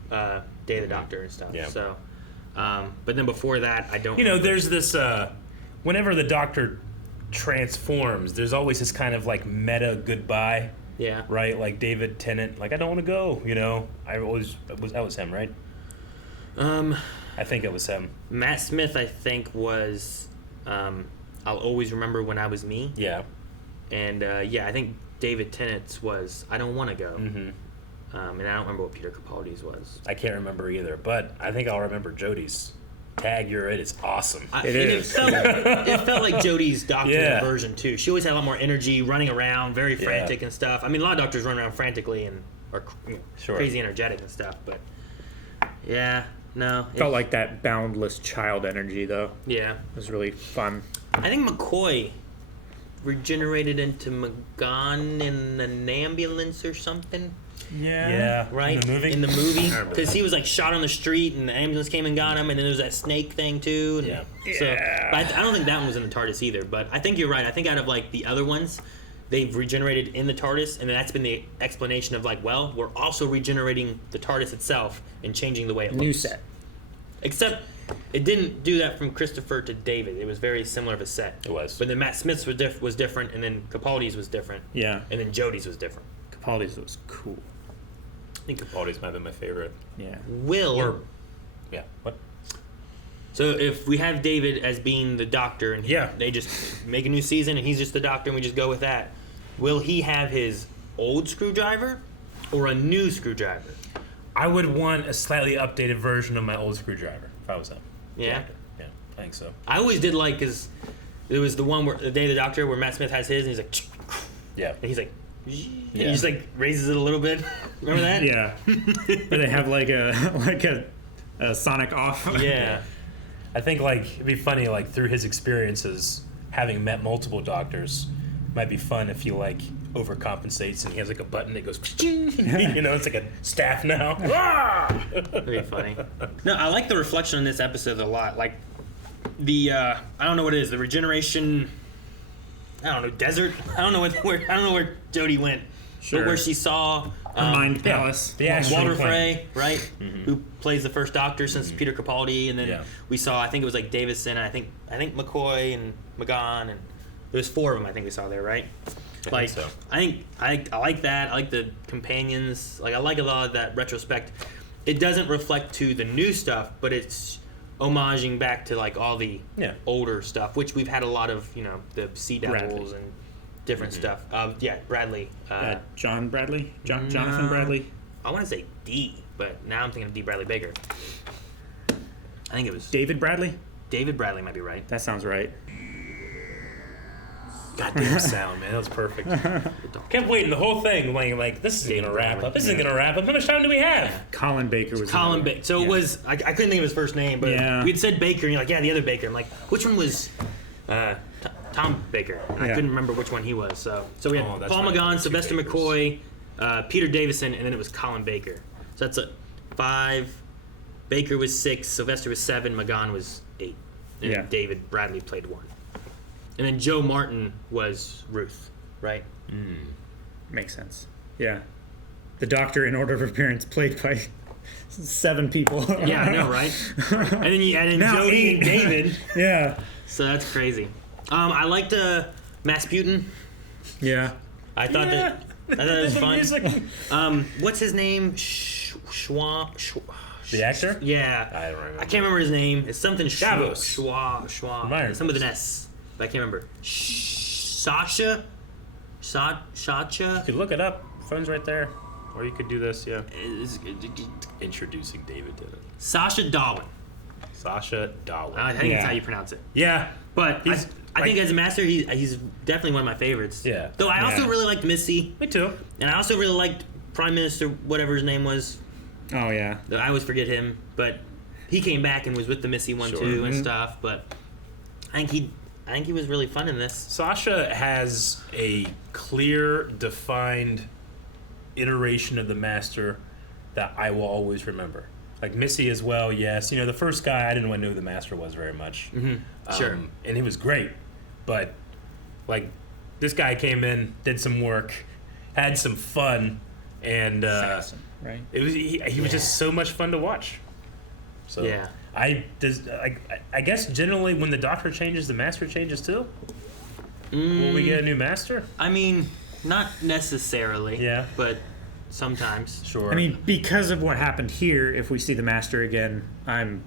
Day of the Doctor and stuff. Yeah. So, but then before that, I don't. You know, there's this. Whenever the Doctor transforms, there's always this kind of like meta goodbye. Yeah. Right, like David Tennant, like I don't want to go. You know, that was him, right? I think it was him. Matt Smith, I think, was I'll always remember when I was me. Yeah. And I think David Tennant's was I don't want to go. Mm-hmm. And I don't remember what Peter Capaldi's was. I can't remember either, but I think I'll remember Jodie's. Tag, you're it. It's awesome. It felt like Jodie's Doctor version too. She always had a lot more energy, running around, very frantic and stuff. I mean, a lot of doctors run around frantically and are crazy energetic and stuff. But yeah, no. Felt like that boundless child energy, though. Yeah. It was really fun. I think McCoy regenerated into McGann in an ambulance or something. Yeah. Right? In the movie? Because he was like shot on the street and the ambulance came and got him, and then there was that snake thing too. And So, but I don't think that one was in the TARDIS either. But I think you're right. I think out of like the other ones, they've regenerated in the TARDIS, and then that's been the explanation of like, well, we're also regenerating the TARDIS itself and changing the way it looks. New set. Except it didn't do that from Christopher to David. It was very similar of a set. It was. But then Matt Smith's was different, and then Capaldi's was different. Yeah. And then Jodie's was different. Capaldi's was cool. I think Capaldi's might have been my favorite. Yeah. What? So if we have David as being the Doctor, and they just make a new season, and he's just the Doctor, and we just go with that, will he have his old screwdriver or a new screwdriver? I would want a slightly updated version of my old screwdriver if I was him. Yeah? Yeah, I think so. I always did like, because there was the one where the Day of the Doctor where Matt Smith has his, and he's like, yeah, and he's like, he just like raises it a little bit. Remember that? Yeah. Where they have like a sonic off. Yeah. I think like it'd be funny like through his experiences, having met multiple doctors, might be fun if he like overcompensates and he has like a button that goes, you know, it's like a staff now. That'd be funny. No, I like the reflection on this episode a lot. Like the I don't know what it is, the regeneration. I don't know, desert. I don't know where Jodie went. Sure. But where she saw Mind Palace. Walter Frey, right? Mm-hmm. Who plays the first Doctor since Peter Capaldi, and then we saw. I think it was like Davison. And I think McCoy and McGann, and there's 4 of them. I think we saw there, right? I think so. I like that. I like the companions. Like I like a lot of that retrospect. It doesn't reflect to the new stuff, but it's homaging back to like all the older stuff, which we've had a lot of, you know, the Sea Devils and different stuff. Bradley. John Bradley? Jonathan Bradley? I want to say D, but now I'm thinking of D. Bradley Baker. I think it was David Bradley? David Bradley might be right. That sounds right. Goddamn sound, man. That was perfect. Kept waiting the whole thing, like this isn't gonna wrap up. This isn't gonna wrap up. How much time do we have? Colin Baker was Colin Baker. So it was. I couldn't think of his first name, but we'd said Baker, and you're like, yeah, the other Baker. I'm like, which one was Tom Baker? And I couldn't remember which one he was. So we had Paul McGann, Sylvester McCoy, Peter Davison, and then it was Colin Baker. So that's 5. Baker was 6. Sylvester was 7. McGann was 8. And David Bradley played 1. And then Joe Martin was Ruth, right? Makes sense. Yeah. The Doctor in order of appearance played by 7 people. Yeah, I know, right? And then you add in Jodie and David. Yeah. So that's crazy. I liked Masputin. Yeah. I thought that was fun. What's his name? The actor? Yeah. I don't remember. I can't remember his name. It's something Schwa. Some with an S. I can't remember. Sasha? You could look it up. Phone's right there. Or you could do this, Introducing David to it. Sasha Darwin. I think that's how you pronounce it. Yeah. But I think as a master, he's definitely one of my favorites. Yeah. Though I also really liked Missy. Me too. And I also really liked Prime Minister, whatever his name was. Oh, yeah. I always forget him. But he came back and was with the Missy one too and stuff. But I think he was really fun in this. Sasha has a clear, defined iteration of the Master that I will always remember. Like Missy as well, yes. You know, the first guy, I didn't want to know who the Master was very much. Sure. And he was great. But, like, this guy came in, did some work, had some fun, and right? it was he was just so much fun to watch. So Yeah. I guess generally when the Doctor changes, the Master changes too. Will we get a new Master? I mean, not necessarily. Yeah. But sometimes. Sure. I mean, because of what happened here, if we see the Master again, I'm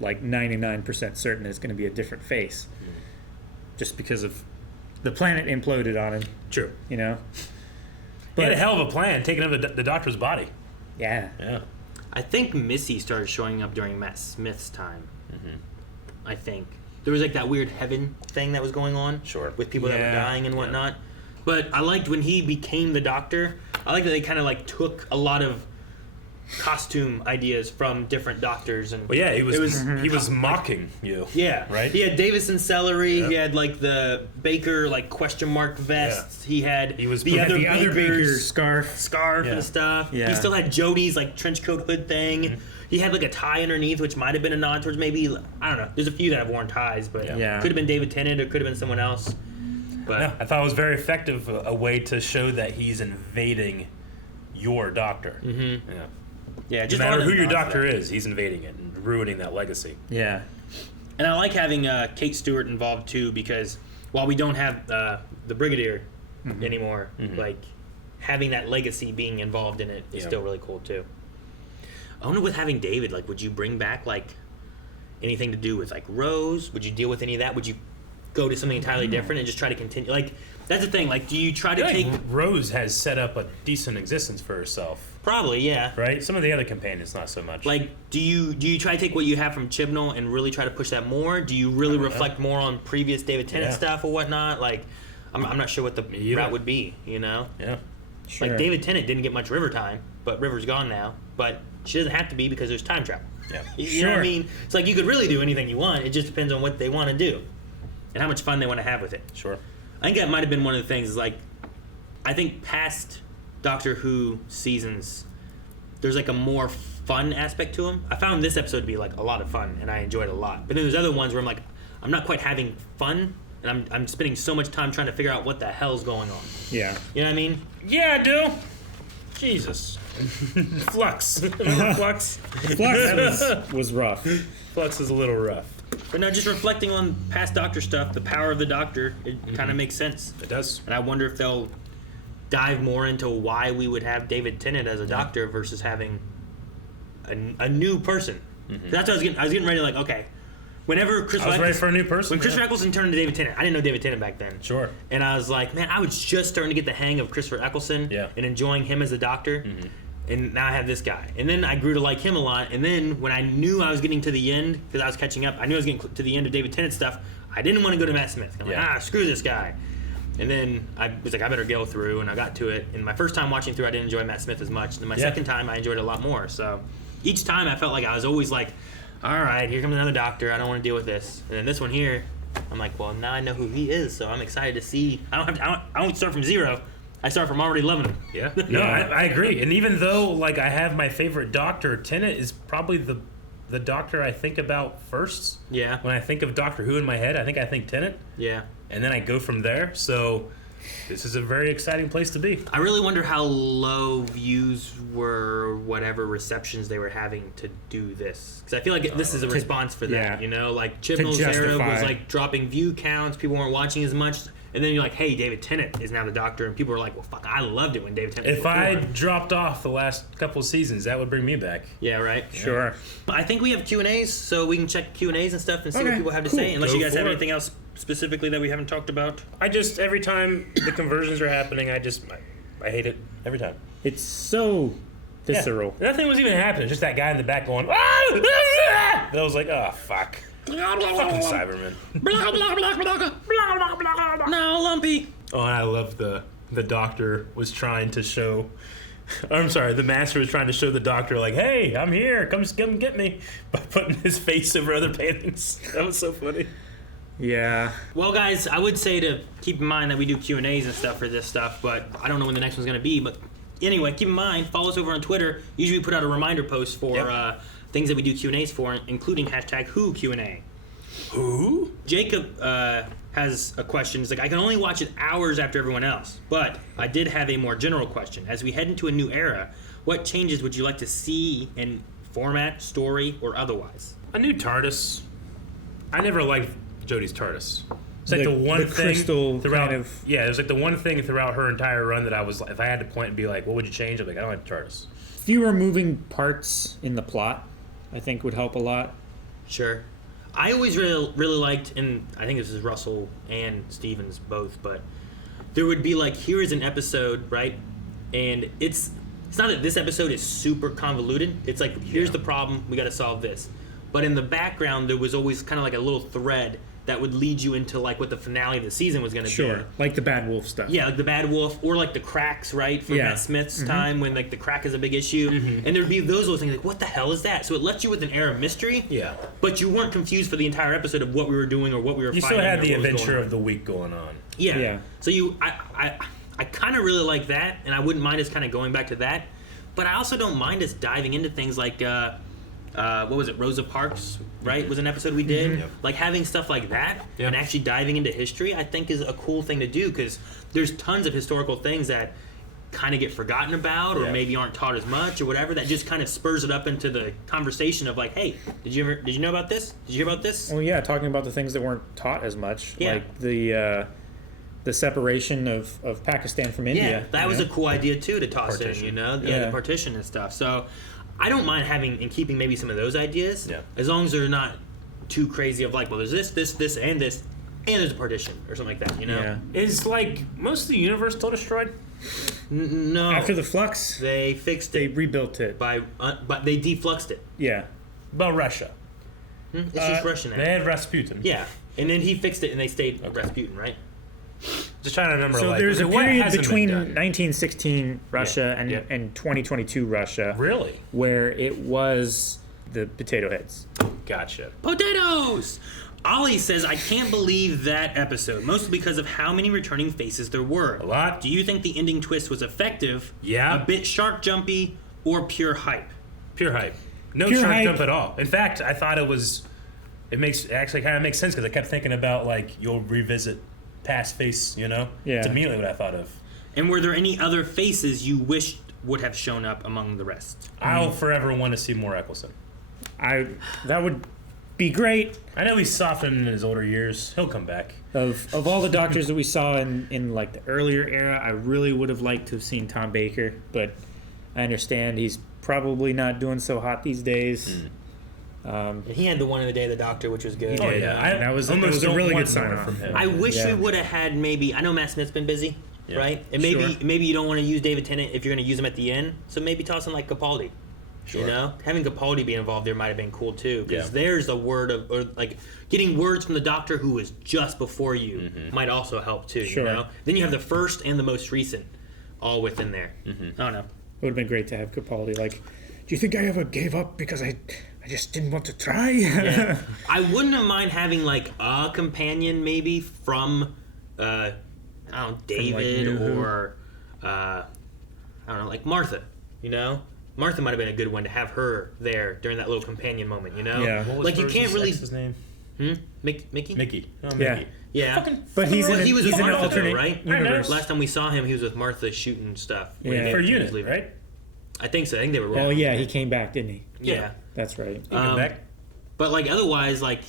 like 99% certain it's going to be a different face. Just because of the planet imploded on him. True. You know? He had a hell of a plan, taking over the Doctor's body. Yeah. Yeah. I think Missy started showing up during Matt Smith's time. I think. There was like that weird heaven thing that was going on. Sure. With people that were dying and whatnot. But I liked when he became the Doctor. I like that they kind of like took a lot of costume ideas from different Doctors, and Well, yeah, he was mocking you. Yeah, right. He had Davison celery. He had like the Baker like question mark vest. He was the other Baker's scarf and stuff. Yeah. He still had Jodie's like trench coat hood thing. He had like a tie underneath, which might have been a nod towards maybe, I don't know. There's a few that have worn ties, but could have been David Tennant or could have been someone else. But I thought it was very effective, a way to show that he's invading your Doctor. Yeah, No just matter a lot who of your nods Doctor there. is, he's invading it and ruining that legacy. Yeah. And I like having Kate Stewart involved too, because while we don't have the Brigadier anymore, like having that legacy being involved in it is still really cool too. I wonder with having David, like, would you bring back like anything to do with like Rose? Would you deal with any of that? Would you go to something entirely different and just try to continue? Like, that's the thing. Like, do you try to take? Rose has set up a decent existence for herself. Probably, yeah. Right. Some of the other companions, not so much. Like, do you try to take what you have from Chibnall and really try to push that more? Do you really reflect more on previous David Tennant stuff or whatnot? Like, I'm not sure what the route would be. You know? Yeah. Like David Tennant didn't get much River time, but River's gone now. But she doesn't have to be because there's time travel. Yeah. You know what I mean? It's like you could really do anything you want. It just depends on what they want to do and how much fun they want to have with it. Sure. I think that might have been one of the things. Is like, I think past Doctor Who seasons, there's like a more fun aspect to them. I found this episode to be like a lot of fun, and I enjoyed it a lot. But then there's other ones where I'm like, I'm not quite having fun, and I'm spending so much time trying to figure out what the hell's going on. Yeah. You know what I mean? Yeah, I do. Jesus. Flux. Remember Flux? Flux was rough. Flux is a little rough. But no, just reflecting on past Doctor stuff, the power of the Doctor, it kind of makes sense. It does. And I wonder if they'll dive more into why we would have David Tennant as a Doctor versus having a new person. That's what I was getting ready to, like, okay. Whenever Chris I was ready for a new person. When Christopher Eccleston turned to David Tennant, I didn't know David Tennant back then. Sure. And I was like, man, I was just starting to get the hang of Christopher Eccleston and enjoying him as a Doctor. And now I have this guy. And then I grew to like him a lot. And then when I knew I was getting to the end, because I was catching up, I knew I was getting to the end of David Tennant stuff, I didn't want to go to Matt Smith. I'm like, screw this guy. And then I was like, I better go through, and I got to it. And my first time watching through, I didn't enjoy Matt Smith as much. And then my second time, I enjoyed it a lot more. So each time I felt like I was always like, all right, here comes another Doctor. I don't want to deal with this. And then this one here, I'm like, well, now I know who he is, so I'm excited to see. I don't start from zero. I start from already loving him. Yeah. No, I agree. And even though, like, I have my favorite Doctor, Tennant is probably the Doctor I think about first. Yeah. When I think of Doctor Who in my head, I think Tennant. Yeah. And then I go from there. So this is a very exciting place to be. I really wonder how low views were, whatever receptions they were having to do this. Because I feel like this is a response for that, you know? Like, Chibnall's era was, like, dropping view counts. People weren't watching as much. And then you're like, hey, David Tennant is now the Doctor. And people are like, well, fuck, I loved it when David Tennant was If I dropped off the last couple of seasons, that would bring me back. Yeah, right? Sure. I think we have Q&As, so we can check Q&As and stuff and see what people have to say. Unless you guys have anything else specifically that we haven't talked about. I just, every time the conversions are happening, I hate it every time. It's so visceral. Yeah. Nothing was even happening. Just that guy in the back going, ah! And I was like, oh, fuck. Fucking Cybermen. No, Lumpy. Oh, and I love the Doctor was trying to show... I'm sorry, the Master was trying to show the Doctor, like, hey, I'm here, come get me, by putting his face over other paintings. That was so funny. Yeah. Well, guys, I would say to keep in mind that we do Q&As and stuff for this stuff, but I don't know when the next one's going to be, but anyway, keep in mind, follow us over on Twitter. Usually we put out a reminder post for things that we do Q&As for, including #Who Q&A. Who? Jacob has a question. He's like, I can only watch it hours after everyone else, but I did have a more general question. As we head into a new era, what changes would you like to see in format, story, or otherwise? A new TARDIS. I never liked Jodie's TARDIS. It's like the one thing crystal throughout. kind of... Yeah, it was like the one thing throughout her entire run that I was, if I had to point and be like, what would you change? I'm like, I don't like the TARDIS. Fewer moving parts in the plot, I think, would help a lot. Sure. I always really liked, and I think this is Russell and Stevens both, but there would be like, here is an episode, right? And it's not that this episode is super convoluted. It's like, here's the problem, we got to solve this. But in the background, there was always kind of like a little thread that would lead you into like what the finale of the season was going to be. Sure, like the Bad Wolf stuff. Yeah, like the Bad Wolf, or like the cracks, right? From Matt Smith's time when like the crack is a big issue. And there'd be those little things like, what the hell is that? So it left you with an air of mystery. Yeah. But you weren't confused for the entire episode of what we were doing or what we were You fighting. still had or the what was adventure going on. of the week going on. Yeah. So I kind of really like that, and I wouldn't mind us kind of going back to that. But I also don't mind us diving into things like, what was it, Rosa Parks, right, was an episode we did. Like having stuff like that and actually diving into history, I think is a cool thing to do, because there's tons of historical things that kind of get forgotten about or maybe aren't taught as much or whatever, that just kind of spurs it up into the conversation of like, hey, did you know about this? Did you hear about this? Well, yeah, talking about the things that weren't taught as much, like the separation of Pakistan from India. Yeah, that was a cool idea too to toss in, you know, the partition and stuff. So I don't mind having and keeping maybe some of those ideas, as long as they're not too crazy of like, well, there's this, and this, and there's a partition or something like that, you know? Yeah. Is like most of the universe still destroyed? No. After the flux, they fixed they it. rebuilt it. But they defluxed it. Yeah. About Russia. It's just Russian. They had Rasputin. Yeah, and then he fixed it, and they stayed Rasputin, right? Just trying to remember. So like, there's a what period hasn't between been done? 1916 Russia and 2022 Russia. Really? Where it was the potato heads. Gotcha. Potatoes! Ollie says, I can't believe that episode, mostly because of how many returning faces there were. A lot. Do you think the ending twist was effective? Yeah. A bit shark jumpy, or pure hype? Pure hype. No Pure shark hype. jump at all. In fact, I thought it actually kind of makes sense, because I kept thinking about like, you'll revisit past face, you know? Yeah. It's immediately what I thought of. And were there any other faces you wished would have shown up among the rest? I'll forever want to see more Eccleston. That would be great. I know he's softened in his older years. He'll come back. Of all the doctors that we saw in like the earlier era, I really would have liked to have seen Tom Baker, but I understand he's probably not doing so hot these days. And he had the one in the Day of the Doctor, which was good. Oh yeah, that was a really good sign off from him. I wish we would have had maybe. I know Matt Smith's been busy, right? And maybe you don't want to use David Tennant if you're going to use him at the end. So maybe toss in like Capaldi. Sure. You know, having Capaldi be involved there might have been cool too, because there's a word of, or like getting words from the Doctor who was just before you might also help too. Sure. You know, then you have the first and the most recent all within there. I don't know. It would have been great to have Capaldi. Like, do you think I ever gave up because I just didn't want to try? Yeah. I wouldn't have mind having like a companion maybe from, I don't know, David or I don't know, like Martha. You know. Martha might have been a good one to have her there during that little companion moment, you know? Yeah. What was like you can't really. His name? Mickey? Mickey. Oh, Yeah. Mickey. Yeah. But he's in he was an Martha, alternate though, right? universe. Last time we saw him, he was with Martha shooting stuff. Yeah. For Unit, right? I think so. I think they were wrong. Oh yeah, he came back, didn't he? Yeah. That's right. He'll come back. But like otherwise, like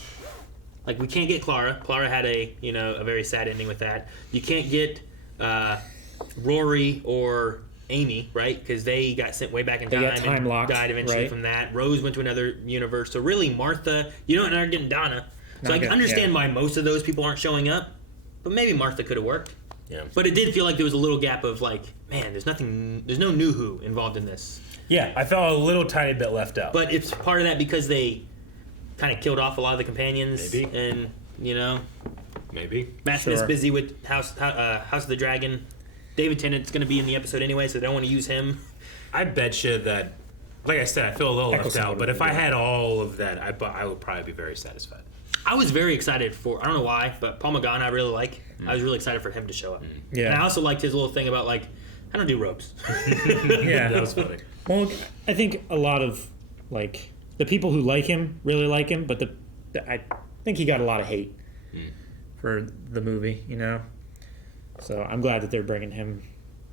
we can't get Clara. Clara had a very sad ending with that. You can't get Rory or Amy, right? Because they got sent way back in time, got time and locked, died eventually right? from that. Rose went to another universe. So really, Martha, you don't are getting Donna. So I can understand why most of those people aren't showing up, but maybe Martha could have worked. Yeah. But it did feel like there was a little gap of like, man, there's no new Who involved in this. Yeah, I felt a little tiny bit left out. But it's part of that because they kind of killed off a lot of the companions. Maybe. And, maybe. Matt Smith's busy with House of the Dragon. David Tennant's going to be in the episode anyway, so they don't want to use him. I bet you that, like I said, I feel a little left Eccleston out. would But be if I good. had all of that, I would probably be very satisfied. I was very excited for, I don't know why, but Paul McGann I really like. I was really excited for him to show up. Yeah. And I also liked his little thing about like I don't do ropes. Yeah, That was funny. Well, I think a lot of like the people who like him really like him, but I think he got a lot of hate for the movie, you know. So I'm glad that they're bringing him.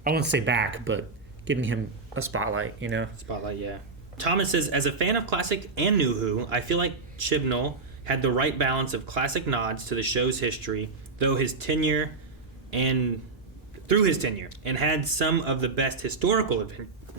I won't say back, but giving him a spotlight, you know. Spotlight, yeah. Thomas says, as a fan of classic and New Who, I feel like Chibnall had the right balance of classic nods to the show's history, through his tenure, and had some of the best historical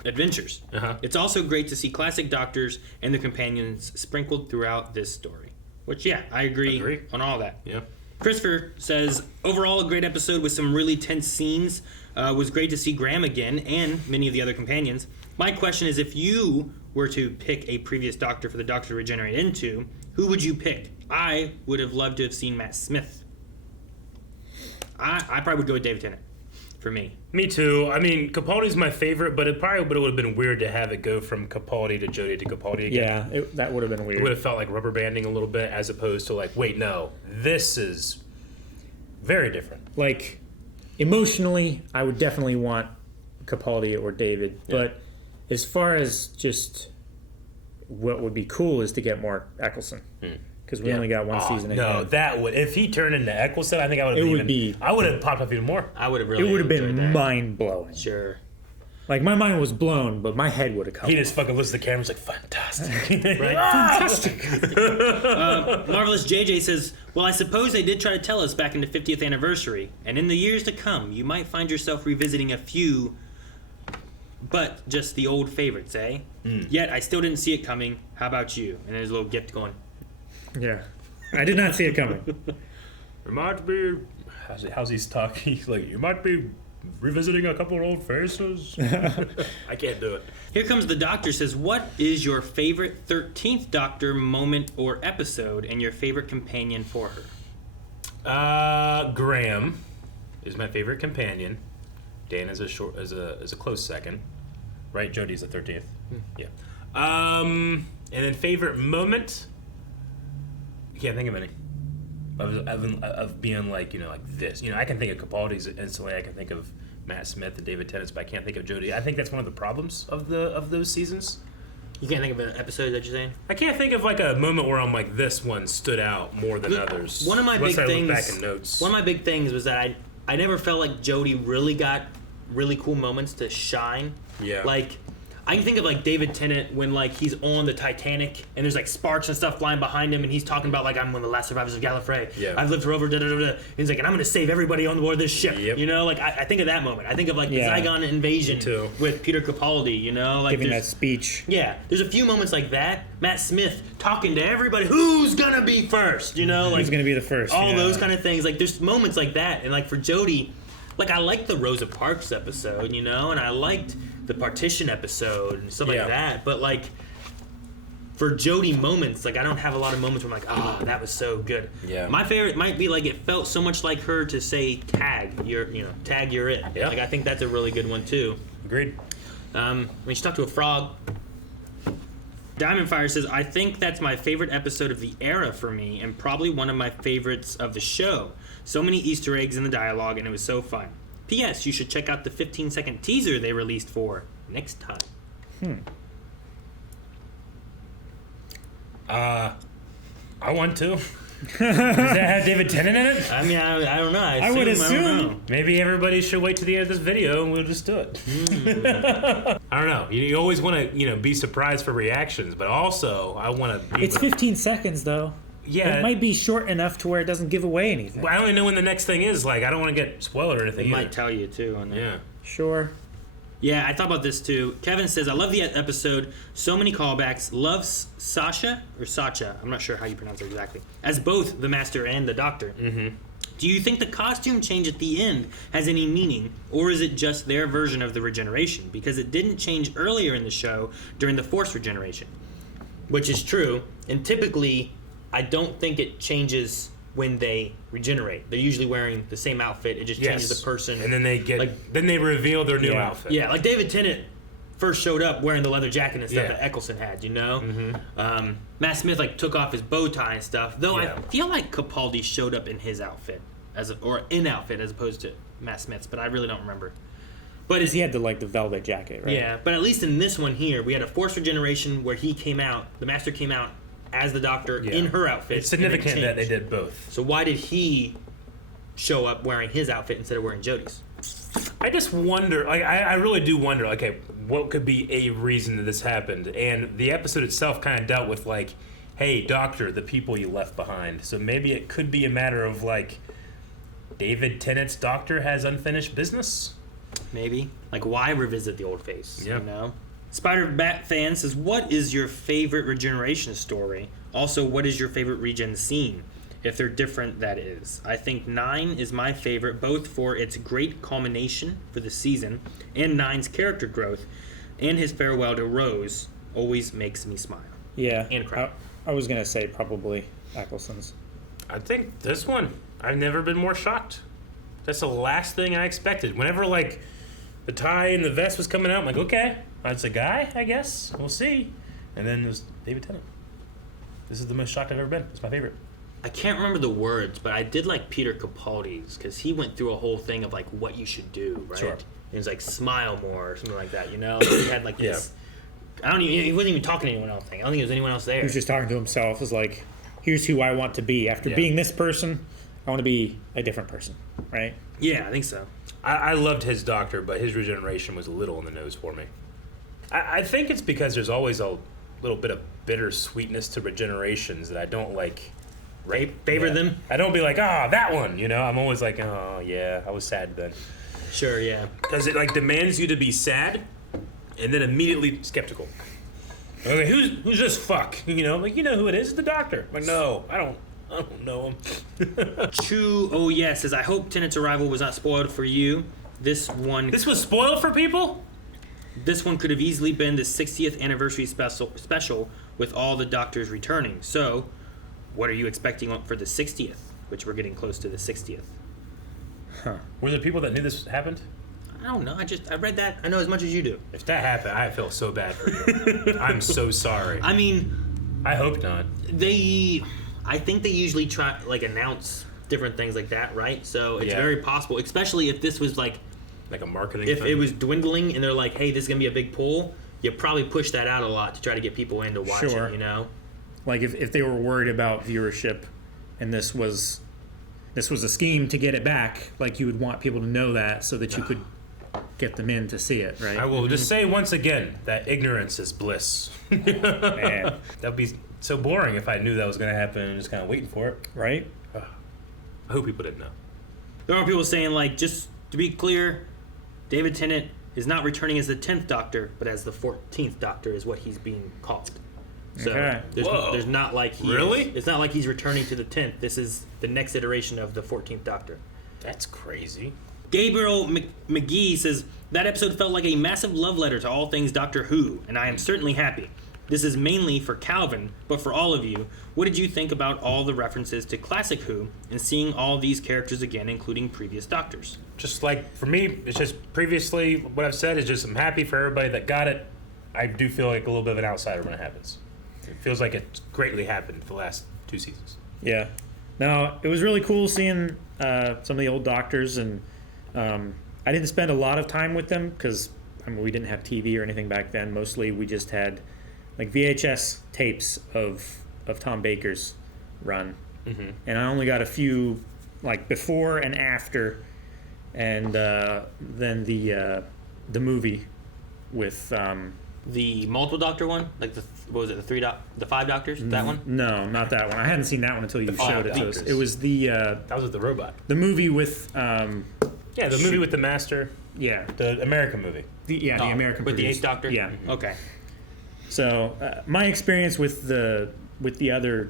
adventures. It's also great to see classic Doctors and their companions sprinkled throughout this story. Which, yeah, I agree on all that. Yeah. Christopher says, overall a great episode with some really tense scenes. Was great to see Graham again and many of the other companions. My question is, if you were to pick a previous Doctor for the Doctor to regenerate into, who would you pick? I would have loved to have seen Matt Smith. I probably would go with David Tennant, for me. Me too. I mean, Capaldi's my favorite, but it probably would have been weird to have it go from Capaldi to Jodie to Capaldi again. Yeah, that would have been weird. It would have felt like rubber banding a little bit, as opposed to like, wait, no, this is very different. Like, emotionally, I would definitely want Capaldi or David, but as far as just what would be cool is to get more Eccleston. Because we only got one season ago. No, that would, if he turned into Eccleston, I think I would have I would have popped up even more. I would have really It would have been mind blowing. Sure. Like, my mind was blown, but my head would have come. He just fucking looks at the camera, he's like, fantastic. Right? Fantastic. Marvelous JJ says, well, I suppose they did try to tell us back in the 50th anniversary, and in the years to come, you might find yourself revisiting a few, but just the old favorites, eh? Yet, I still didn't see it coming. How about you? And there's a little gift going. Yeah. I did not see it coming. You might be... How's he talking? He's like, you might be revisiting a couple of old faces. I can't do it. Here comes the Doctor says, what is your favorite 13th Doctor moment or episode and your favorite companion for her? Graham is my favorite companion. Dan is a close second. Right? Jodie's the 13th. Yeah. And then favorite moment? I can't think of any. Of being like, you know, like this. You know, I can think of Capaldi's instantly. I can think of Matt Smith and David Tennant, but I can't think of Jodie. I think that's one of the problems of those seasons. You can't think of an episode that you're saying? I can't think of like a moment where I'm like, this one stood out more than others. One of my big things. Look back in notes. One of my big things was that I never felt like Jodie really got really cool moments to shine. Yeah. Like, I can think of like David Tennant when like he's on the Titanic and there's like sparks and stuff flying behind him and he's talking about like, I'm one of the last survivors of Gallifrey. Yeah. I've lived for over da da da da. And he's like, and I'm gonna save everybody on board this ship. Yep. You know, like I think of that moment. I think of like the Zygon invasion with Peter Capaldi. You know, like giving that speech. Yeah, there's a few moments like that. Matt Smith talking to everybody. Who's gonna be first? You know, like who's gonna be the first? All those kind of things. Like there's moments like that, and like for Jodie. Like, I liked the Rosa Parks episode, you know, and I liked the Partition episode and stuff like that. But, like, for Jodie moments, like, I don't have a lot of moments where I'm like, that was so good. Yeah. My favorite might be, like, it felt so much like her to say, tag, you're it. Yeah. Like, I think that's a really good one, too. Agreed. When she talked to a frog. Diamond Fire says, I think that's my favorite episode of the era for me and probably one of my favorites of the show. So many Easter eggs in the dialogue, and it was so fun. P.S. You should check out the 15-second teaser they released for next time. I want to. Does that have David Tennant in it? I mean, I don't know. I would I assume. don't know. Maybe everybody should wait to the end of this video and we'll just do it. I don't know. You always want to, be surprised for reactions, but also I want to. It's 15 seconds though. Yeah, it might be short enough to where it doesn't give away anything. Well, I don't even know when the next thing is. Like, I don't want to get spoiled or anything. It might tell you too on that. Yeah. Sure. Yeah, I thought about this too. Kevin says, I love the episode. So many callbacks. Loves Sasha, or Sacha, I'm not sure how you pronounce it exactly, as both the Master and the Doctor. Mm-hmm. Do you think the costume change at the end has any meaning, or is it just their version of the regeneration? Because it didn't change earlier in the show during the Force regeneration. Which is true, and typically, I don't think it changes when they regenerate. They're usually wearing the same outfit. It just changes the person. And then they then they reveal their new outfit. Yeah, like David Tennant first showed up wearing the leather jacket and stuff Yeah. that Eccleston had, you know? Mm-hmm. Matt Smith took off his bow tie and stuff. Though I feel like Capaldi showed up in his outfit or in outfit as opposed to Matt Smith's, but I really don't remember. But he had the velvet jacket, right? Yeah, but at least in this one here, we had a forced regeneration where he came out, the Master came out as the Doctor in her outfit. It's significant that they did both. So why did he show up wearing his outfit instead of wearing Jodie's? I just wonder, like, I really do wonder, okay, what could be a reason that this happened? And the episode itself kind of dealt with, like, hey, Doctor, the people you left behind. So maybe it could be a matter of, like, David Tennant's Doctor has unfinished business? Maybe. Like, why revisit the old face? Yeah. You know? Spider-Bat fan says, what is your favorite regeneration story? Also, what is your favorite regen scene? If they're different, that is. I think 9 is my favorite, both for its great culmination for the season and 9's character growth, and his farewell to Rose always makes me smile. Yeah. And cry. I was going to say probably Eccleston's. I think this one. I've never been more shocked. That's the last thing I expected. Whenever, like, the tie and the vest was coming out, I'm like, okay, that's a guy, I guess. We'll see. And then it was David Tennant. This is the most shocked I've ever been. It's my favorite. I can't remember the words, but I did like Peter Capaldi's because he went through a whole thing of, like, what you should do, right? Sure. It was like, smile more or something like that, you know? He had, like, this... he wasn't even talking to anyone else. I don't think there was anyone else there. He was just talking to himself. It was like, here's who I want to be. After being this person, I want to be a different person, right? Yeah, I think so. I loved his Doctor, but his regeneration was a little on the nose for me. I think it's because there's always a little bit of bittersweetness to regenerations that I don't like. Favor them? I don't be like, that one, you know? I'm always like, oh, yeah, I was sad then. Sure, yeah. Because it, like, demands you to be sad and then immediately skeptical. Okay, who's this fuck? You know, like, you know who it is? It's the Doctor. I'm like, no, I don't know him. Chu, oh yeah, says, I hope Tennant's arrival was not spoiled for you. This was spoiled for people? This one could have easily been the 60th anniversary special with all the Doctors returning. So, what are you expecting for the 60th? Which we're getting close to the 60th. Huh. Were there people that knew this happened? I don't know. I read that. I know as much as you do. If that happened, I feel so bad for you. I'm so sorry. I mean, I hope not. I think they usually try, like, announce different things like that, right? So it's very possible, especially if this was like a marketing if thing. it was dwindling and they're like, hey, this is gonna be a big pull, you probably push that out a lot to try to get people in to watch it, you know? Like if they were worried about viewership and this was a scheme to get it back, like you would want people to know that so that you could get them in to see it, right? I will just say once again that ignorance is bliss. Man, that'd be so boring if I knew that was going to happen and just kind of waiting for it. Right? I hope people didn't know. There are people saying, like, just to be clear, David Tennant is not returning as the 10th Doctor, but as the 14th Doctor is what he's being called. So there's not like it's not like he's returning to the 10th. This is the next iteration of the 14th Doctor. That's crazy. Gabriel McGee says, that episode felt like a massive love letter to all things Doctor Who, and I am certainly happy. This is mainly for Calvin, but for all of you, what did you think about all the references to classic Who and seeing all these characters again, including previous Doctors? Just like, for me, it's just previously, what I've said is just I'm happy for everybody that got it. I do feel like a little bit of an outsider when it happens. It feels like it's greatly happened the last 2 seasons. Yeah. No, it was really cool seeing some of the old Doctors, and I didn't spend a lot of time with them because we didn't have TV or anything back then. Mostly we just had like VHS tapes of Tom Baker's run, and I only got a few like before and after, and then the movie with the multiple Doctor one, like what was it, the 5 Doctors? That one? No, not that one. I hadn't seen that one until you showed it to us. It was the that was with the robot. The movie with the movie with the Master. Yeah, the American movie. The American with produced. the 8th Doctor. Yeah. Okay. So my experience with the other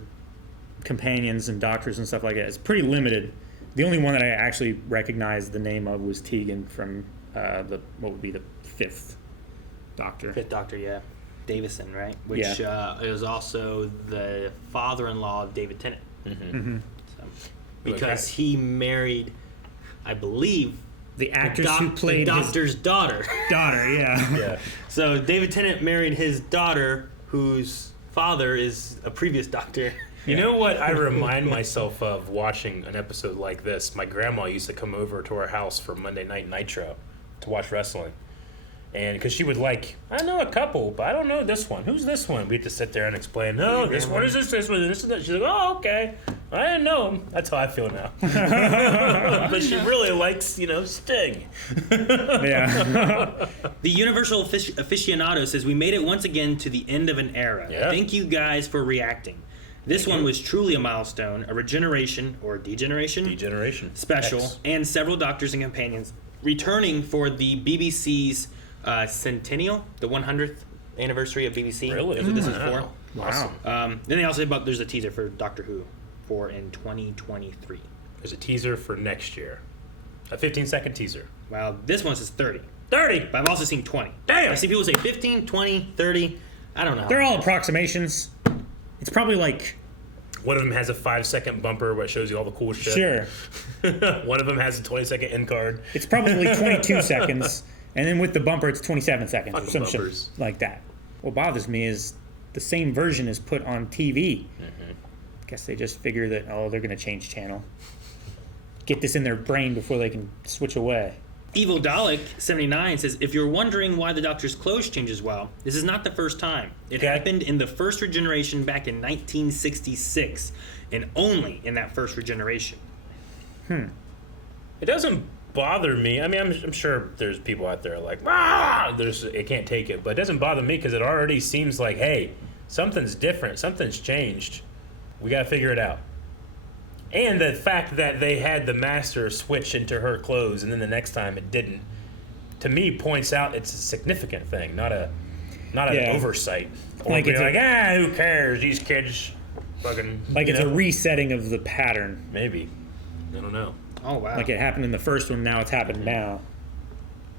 companions and Doctors and stuff like that is pretty limited. The only one that I actually recognized the name of was Tegan from what would be the 5th Doctor. 5th Doctor, yeah. Davison, right? Which is also the father-in-law of David Tennant. So, because he married, I believe, the actress who played the Doctor's daughter. Yeah. So David Tennant married his daughter, whose father is a previous Doctor. You know what I remind myself of watching an episode like this? My grandma used to come over to our house for Monday Night Nitro to watch wrestling. And because she would I know a couple, but I don't know this one. Who's this one? We had to sit there and explain, no, this one is this one, this is that. She's like, oh, okay. I didn't know him. That's how I feel now. But she really likes, Sting. Yeah. The Universal Aficionado says, we made it once again to the end of an era. Yeah. Thank you guys for reacting. This one was truly a milestone, a regeneration or degeneration special, and several doctors and companions returning for the BBC's Centennial, the 100th anniversary of BBC. Really? That's what this is for. Wow. Then they also say there's a teaser for Doctor Who in 2023. There's a teaser for next year. A 15-second teaser. Well, this one says 30. 30! But I've also seen 20. Damn! I see people say 15, 20, 30. I don't know. They're all approximations. It's probably one of them has a 5-second bumper where it shows you all the cool shit. Sure. One of them has a 20-second end card. It's probably 22 seconds, and then with the bumper, it's 27 seconds or some shit like that. What bothers me is the same version is put on TV. Mm-hmm. Guess they just figure that, they're going to change channel. Get this in their brain before they can switch away. Evil Dalek 79 says, if you're wondering why the Doctor's clothes change as well, this is not the first time. It happened in the first regeneration back in 1966, and only in that first regeneration. It doesn't bother me. I mean, I'm sure there's people out there it can't take it, but it doesn't bother me because it already seems like, hey, something's different, something's changed. We got to figure it out. And the fact that they had the Master switch into her clothes and then the next time it didn't, to me points out it's a significant thing, not an oversight. Or who cares? These kids fucking... It's a resetting of the pattern. Maybe. I don't know. Oh, wow. Like it happened in the first one, now it's happened now.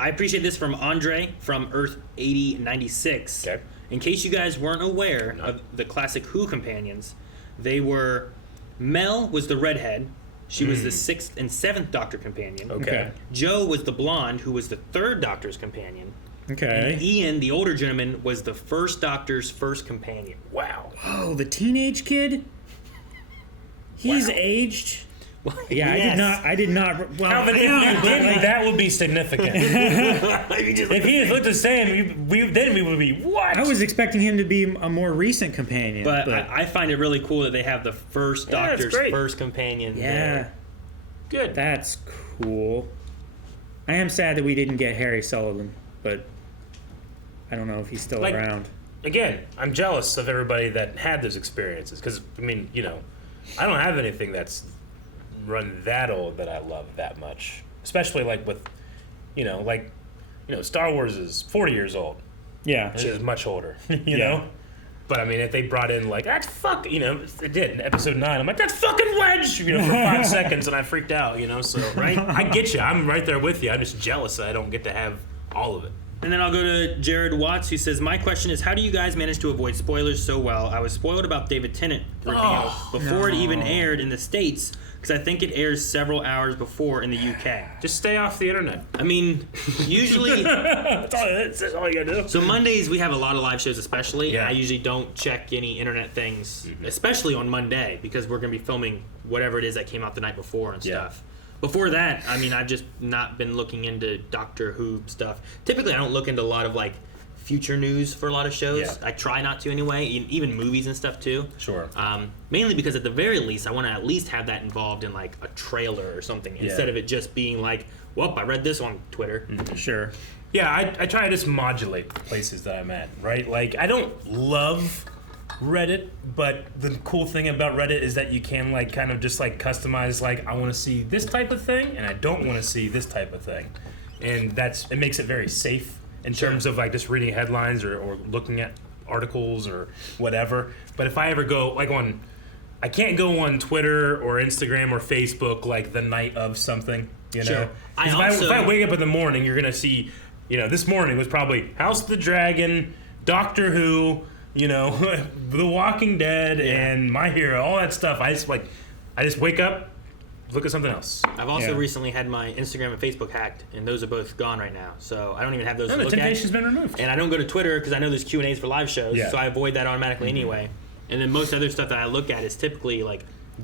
I appreciate this from Andre from Earth 8096. Okay. In case you guys weren't aware of the classic Who companions, they were... Mel was the redhead. She was the 6th and 7th Doctor companion. Okay. Joe was the blonde, who was the 3rd Doctor's companion. Okay. And Ian, the older gentleman, was the 1st Doctor's first companion. Wow. Oh, the teenage kid? He's aged? Yeah, Yes. I did not. Well, Calvin, if you didn't, that would be significant. If he looked the same, then we would be, what? I was expecting him to be a more recent companion. But I find it really cool that they have the first Doctor's great. first companion. Yeah. There. Good. That's cool. I am sad that we didn't get Harry Sullivan, but I don't know if he's still around. Again, I'm jealous of everybody that had those experiences because, I mean, I don't have anything that's run that old that I love that much. Especially with, Star Wars is 40 years old. Yeah. Which is much older, you know? But I mean, if they brought in that's it did in episode 9. I'm like, that's fucking Wedge, for 5 seconds, and I freaked out, so right. I get you. I'm right there with you. I'm just jealous that I don't get to have all of it. And then I'll go to Jared Watts, who says, my question is, how do you guys manage to avoid spoilers so well? I was spoiled about David Tennant reveal before it even aired in the States, because I think it airs several hours before in the UK. Just stay off the internet. I mean, usually... that's all you gotta do. So Mondays, we have a lot of live shows especially. Yeah. And I usually don't check any internet things, especially on Monday, because we're going to be filming whatever it is that came out the night before and stuff. Before that, I mean, I've just not been looking into Doctor Who stuff. Typically, I don't look into a lot of, future news for a lot of shows. Yeah. I try not to anyway, even movies and stuff, too. Sure. Mainly because at the very least, I want to at least have that involved in, a trailer or something, instead of it just being I read this on Twitter. Sure. Yeah, I try to just modulate the places that I'm at, right? I don't love Reddit, but the cool thing about Reddit is that you can kind of just customize I want to see this type of thing and I don't want to see this type of thing, and it makes it very safe in terms of just reading headlines or looking at articles or whatever. But if I ever go I can't go on Twitter or Instagram or Facebook the night of something, Sure. If I wake up in the morning, you're gonna see, this morning was probably House of the Dragon, Doctor Who, The Walking Dead, and My Hero, all that stuff. I just wake up, look at something else. I've also recently had my Instagram and Facebook hacked, and those are both gone right now. So I don't even have those to look at. The temptation's been removed. And I don't go to Twitter because I know there's Q&As for live shows, Yeah. so I avoid that automatically anyway. And then most other stuff that I look at is typically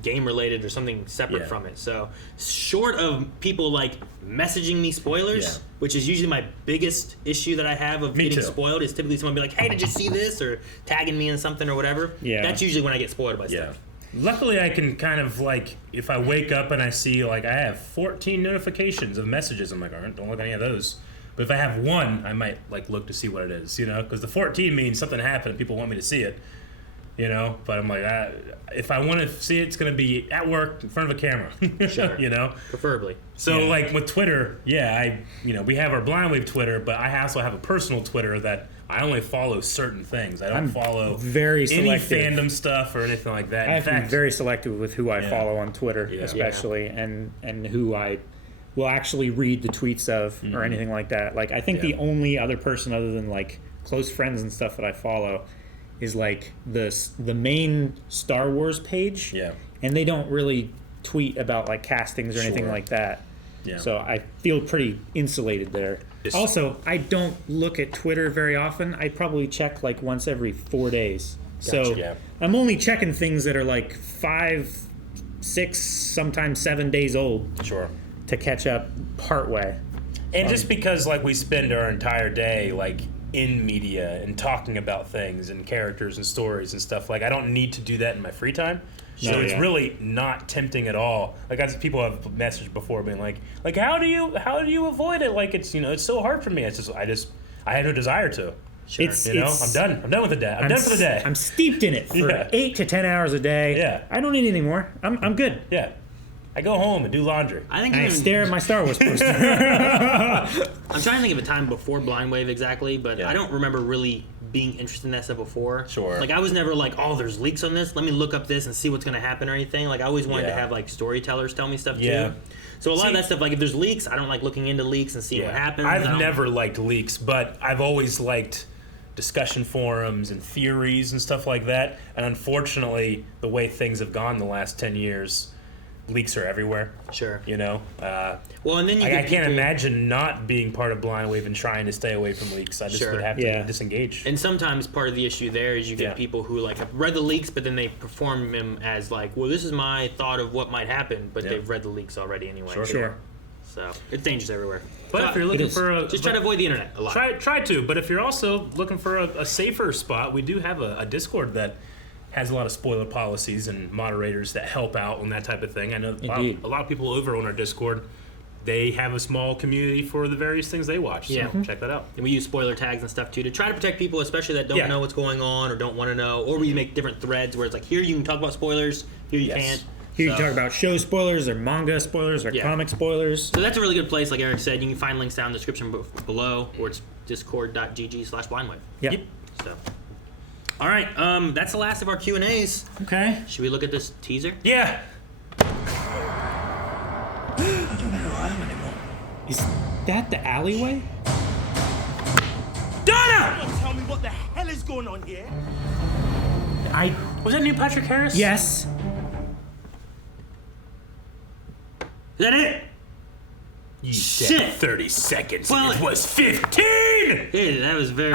game related or something separate from it. So short of people like messaging me spoilers, which is usually my biggest issue that I have of getting spoiled, is typically someone be like, hey, did you see this? Or tagging me in something or whatever. Yeah. That's usually when I get spoiled by stuff. Luckily, I can kind of like, if I wake up and I see like I have 14 notifications of messages, I'm like, all right, don't look at any of those. But if I have one, I might like look to see what it is, you know, because the 14 means something happened and people want me to see it, you know. But I'm like, if I want to see it, it's going to be at work in front of a camera, you know, preferably. So like with Twitter, we have our Blind Wave Twitter, but I also have a personal Twitter that I only follow certain things. I don't follow very selective. Any fandom stuff or anything like that. I have to be very selective with who I follow on Twitter, especially, and who I will actually read the tweets of or anything like that. Like, I think the only other person other than like close friends and stuff that I follow is like the main Star Wars page. Yeah. And they don't really tweet about like castings or anything like that. Yeah. So I feel pretty insulated there. Also, I don't look at Twitter very often. I probably check like once every 4 days. Gotcha. So I'm only checking things that are like 5, 6, sometimes 7 days old. Sure. To catch up partway. And just because like we spend our entire day like in media and talking about things and characters and stories and stuff, like I don't need to do that in my free time. So it's really not tempting at all. Like as people have messaged before being like how do you avoid it? Like it's it's so hard for me. I have no desire to. Sure. I'm done. I'm done with the day. I'm done for the day. I'm steeped in it for 8 to 10 hours a day. Yeah. I don't need any more. I'm good. Yeah. I go home and do laundry. I stare at my Star Wars poster. I'm trying to think of a time before Blind Wave exactly, but I don't remember really being interested in that stuff before. Sure. Like I was never like, oh, there's leaks on this. Let me look up this and see what's going to happen or anything. Like I always wanted to have like storytellers tell me stuff too. So a lot of that stuff, like if there's leaks, I don't like looking into leaks and seeing what happens. I've never liked leaks, but I've always liked discussion forums and theories and stuff like that. And unfortunately, the way things have gone the last 10 years, leaks are everywhere. Sure. You know? Well, and then I can't imagine not being part of Blind Wave and trying to stay away from leaks. I just would have to disengage. And sometimes part of the issue there is you get people who like have read the leaks, but then they perform them as like, well, this is my thought of what might happen, but they've read the leaks already anyway. Sure. So it's dangerous everywhere. But if you're looking for just try to avoid the internet a lot. Try to. But if you're also looking for a safer spot, we do have a Discord that has a lot of spoiler policies and moderators that help out on that type of thing. I know a lot of people over on our Discord, they have a small community for the various things they watch. So check that out. And we use spoiler tags and stuff too to try to protect people, especially that don't know what's going on or don't want to know. Or we make different threads where it's like, here you can talk about spoilers, here you can't. Here you talk about show spoilers or manga spoilers or comic spoilers. So that's a really good place, like Eric said. You can find links down in the description below, or it's discord.gg/blindwave. Yep. So. All right, that's the last of our Q&As. Okay. Should we look at this teaser? Yeah. I don't know who I am anymore. Is that the alleyway? Donna! Tell me what the hell is going on here? Was that Neil Patrick Harris? Yes. Is that it? You said 30 seconds. Well, it was 15! Yeah, that was very...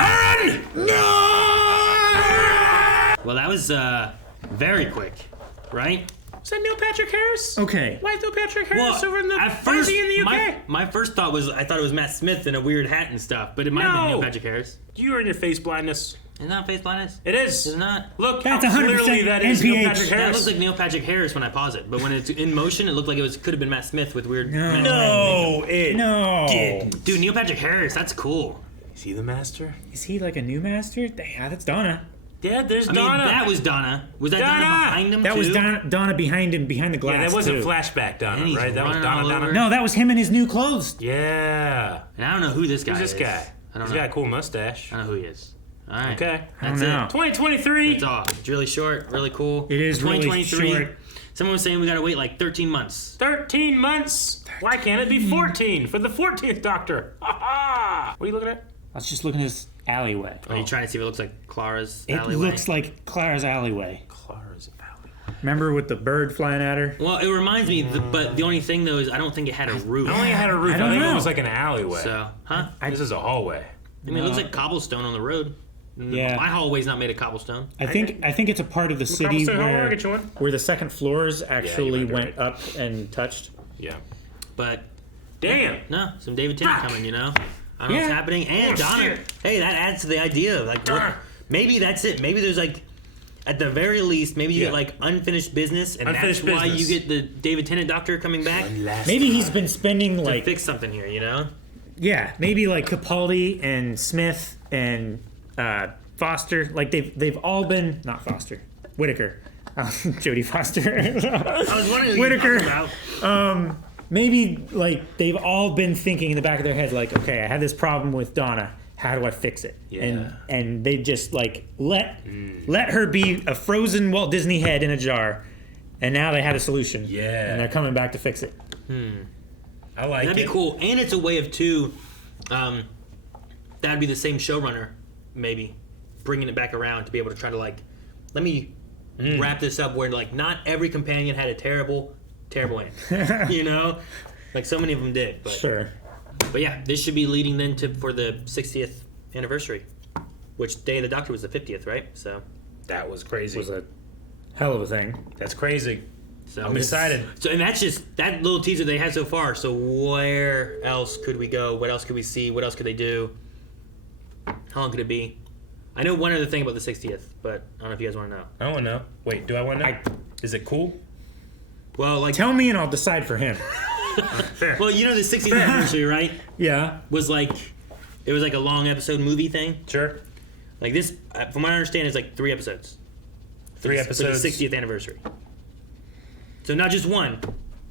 Well, that was very quick, right? Is that Neil Patrick Harris? Okay. Why is Neil Patrick Harris over in the... Why is he in the UK? My first thought was, I thought it was Matt Smith in a weird hat and stuff, but it might have been Neil Patrick Harris. You are in your face blindness. It's not face blindness? It is. It's not. Look how clearly that is Neil Patrick Harris. That looks like Neil Patrick Harris when I pause it, but when it's in motion, it looked like it could have been Matt Smith with weird... No, it didn't. Dude, Neil Patrick Harris, that's cool. Is he the master? Is he like a new master? Yeah, that's Donna. Yeah, there's I Donna. mean, that was Donna. Was that Donna behind him, That too? was Donna behind him, behind the glass, Yeah, that wasn't too. flashback Donna, right? That was Donna. No, that was him in his new clothes. Yeah. And I don't know who this guy is. Who's this guy? He's got a cool mustache. I don't know who he is. All right. Okay. That's it. 2023. That's all. It's really short, really cool. It is really short. Someone was saying we got to wait like 13 months. 13 months? Why can't it be 14 for the 14th Doctor? Ha ha! What are you looking at? I was just looking at his alleyway. Are you trying to see if it looks like Clara's It alleyway? looks like Clara's alleyway. Clara's alleyway. Remember with the bird flying at her? Well, it reminds me, but the only thing though is I don't think it had a roof. I don't think it had a roof. I think it was like an alleyway. So, huh? This is a hallway. I mean, it looks like cobblestone on the road. Yeah. My hallway's not made of cobblestone. I think it's a part of the city where the second floors actually went up and touched. Yeah. But damn. No, some David Tennant coming, you know? I don't know what's happening. And Donna, hey, that adds to the idea of like maybe that's it. Maybe there's like at the very least, maybe you get like unfinished business, and that's why you get the David Tennant doctor coming back. Maybe he's been spending like to fix something here, you know? Yeah, maybe like Capaldi and Smith and Foster, like they've all been not Foster, Whitaker, Jodie Foster. I was wondering who Whitaker. you're talking about. Maybe like they've all been thinking in the back of their head, like, okay, I had this problem with Donna. How do I fix it? Yeah. And they just like let her be a frozen Walt Disney head in a jar, and now they had a solution. Yeah. And they're coming back to fix it. I like That'd be cool, and it's a way of that'd be the same showrunner, maybe bringing it back around to be able to try to like, let me wrap this up where like not every companion had a terrible end, you know, like so many of them did. But, sure. But yeah, this should be leading then for the 60th anniversary, which Day of the Doctor was the 50th, right? So that was crazy. Was a hell of a thing. That's crazy. So I'm excited. So, and that's just that little teaser they had so far. So where else could we go? What else could we see? What else could they do? How long could it be? I know one other thing about the 60th, but I don't know if you guys want to know. I don't know. Wait, do I want to know? Is it cool? Well, like tell me and I'll decide for him. Well, you know the 60th anniversary, right? Yeah. Was like, it was like a long episode movie thing. Sure. Like this, from what I understand, is like 3 episodes. 3 episodes. For the 60th anniversary. So not just 1,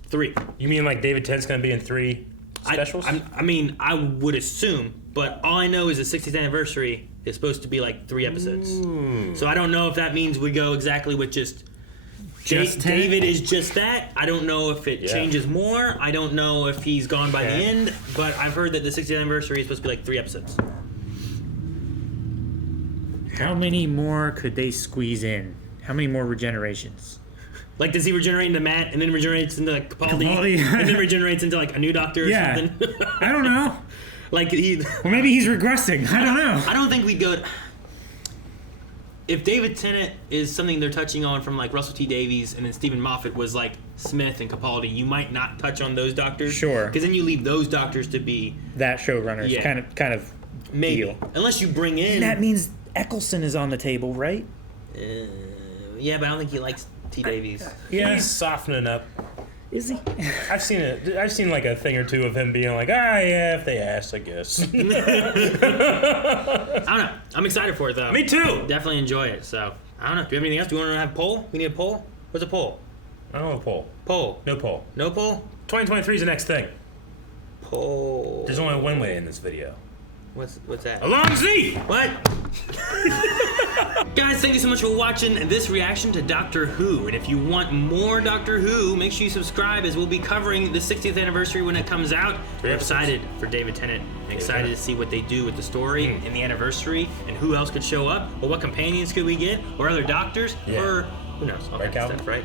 3. You mean like David Tennant's going to be in 3 specials? I mean, I would assume, but all I know is the 60th anniversary is supposed to be like 3 episodes. So I don't know if that means we go exactly with just David is just that. I don't know if it changes more. I don't know if he's gone by the end, but I've heard that the 60th anniversary is supposed to be like 3 episodes. How many more could they squeeze in? How many more regenerations? Like, does he regenerate into Matt and then regenerates into like Capaldi and then regenerates into like a new doctor or something? I don't know. Like or maybe he's regressing. I don't know. I don't think we'd go. If David Tennant is something they're touching on from like Russell T Davies and then Stephen Moffat was like Smith and Capaldi, you might not touch on those doctors. Sure. Because then you leave those doctors to be that showrunner's kind of maybe deal. Unless you bring in. And that means Eccleston is on the table, right? Yeah, but I don't think he likes T Davies. Yeah, he's softening up. Is he? I've seen like a thing or two of him being like, yeah, if they ask, I guess. I don't know. I'm excited for it though. Me too. Definitely enjoy it. So I don't know. Do you have anything else? Do you want to have a poll? We need a poll. What's a poll? I don't know a poll. Poll. No poll. No poll. 2023 is the next thing. Poll. There's only one way in this video. What's that? Alarm Z! What? Guys, thank you so much for watching this reaction to Doctor Who. And if you want more Doctor Who, make sure you subscribe as we'll be covering the 60th anniversary when it comes out. We're excited for David Tennant. Excited to see what they do with the story and the anniversary and who else could show up or what companions could we get or other doctors or who knows, all that stuff, right?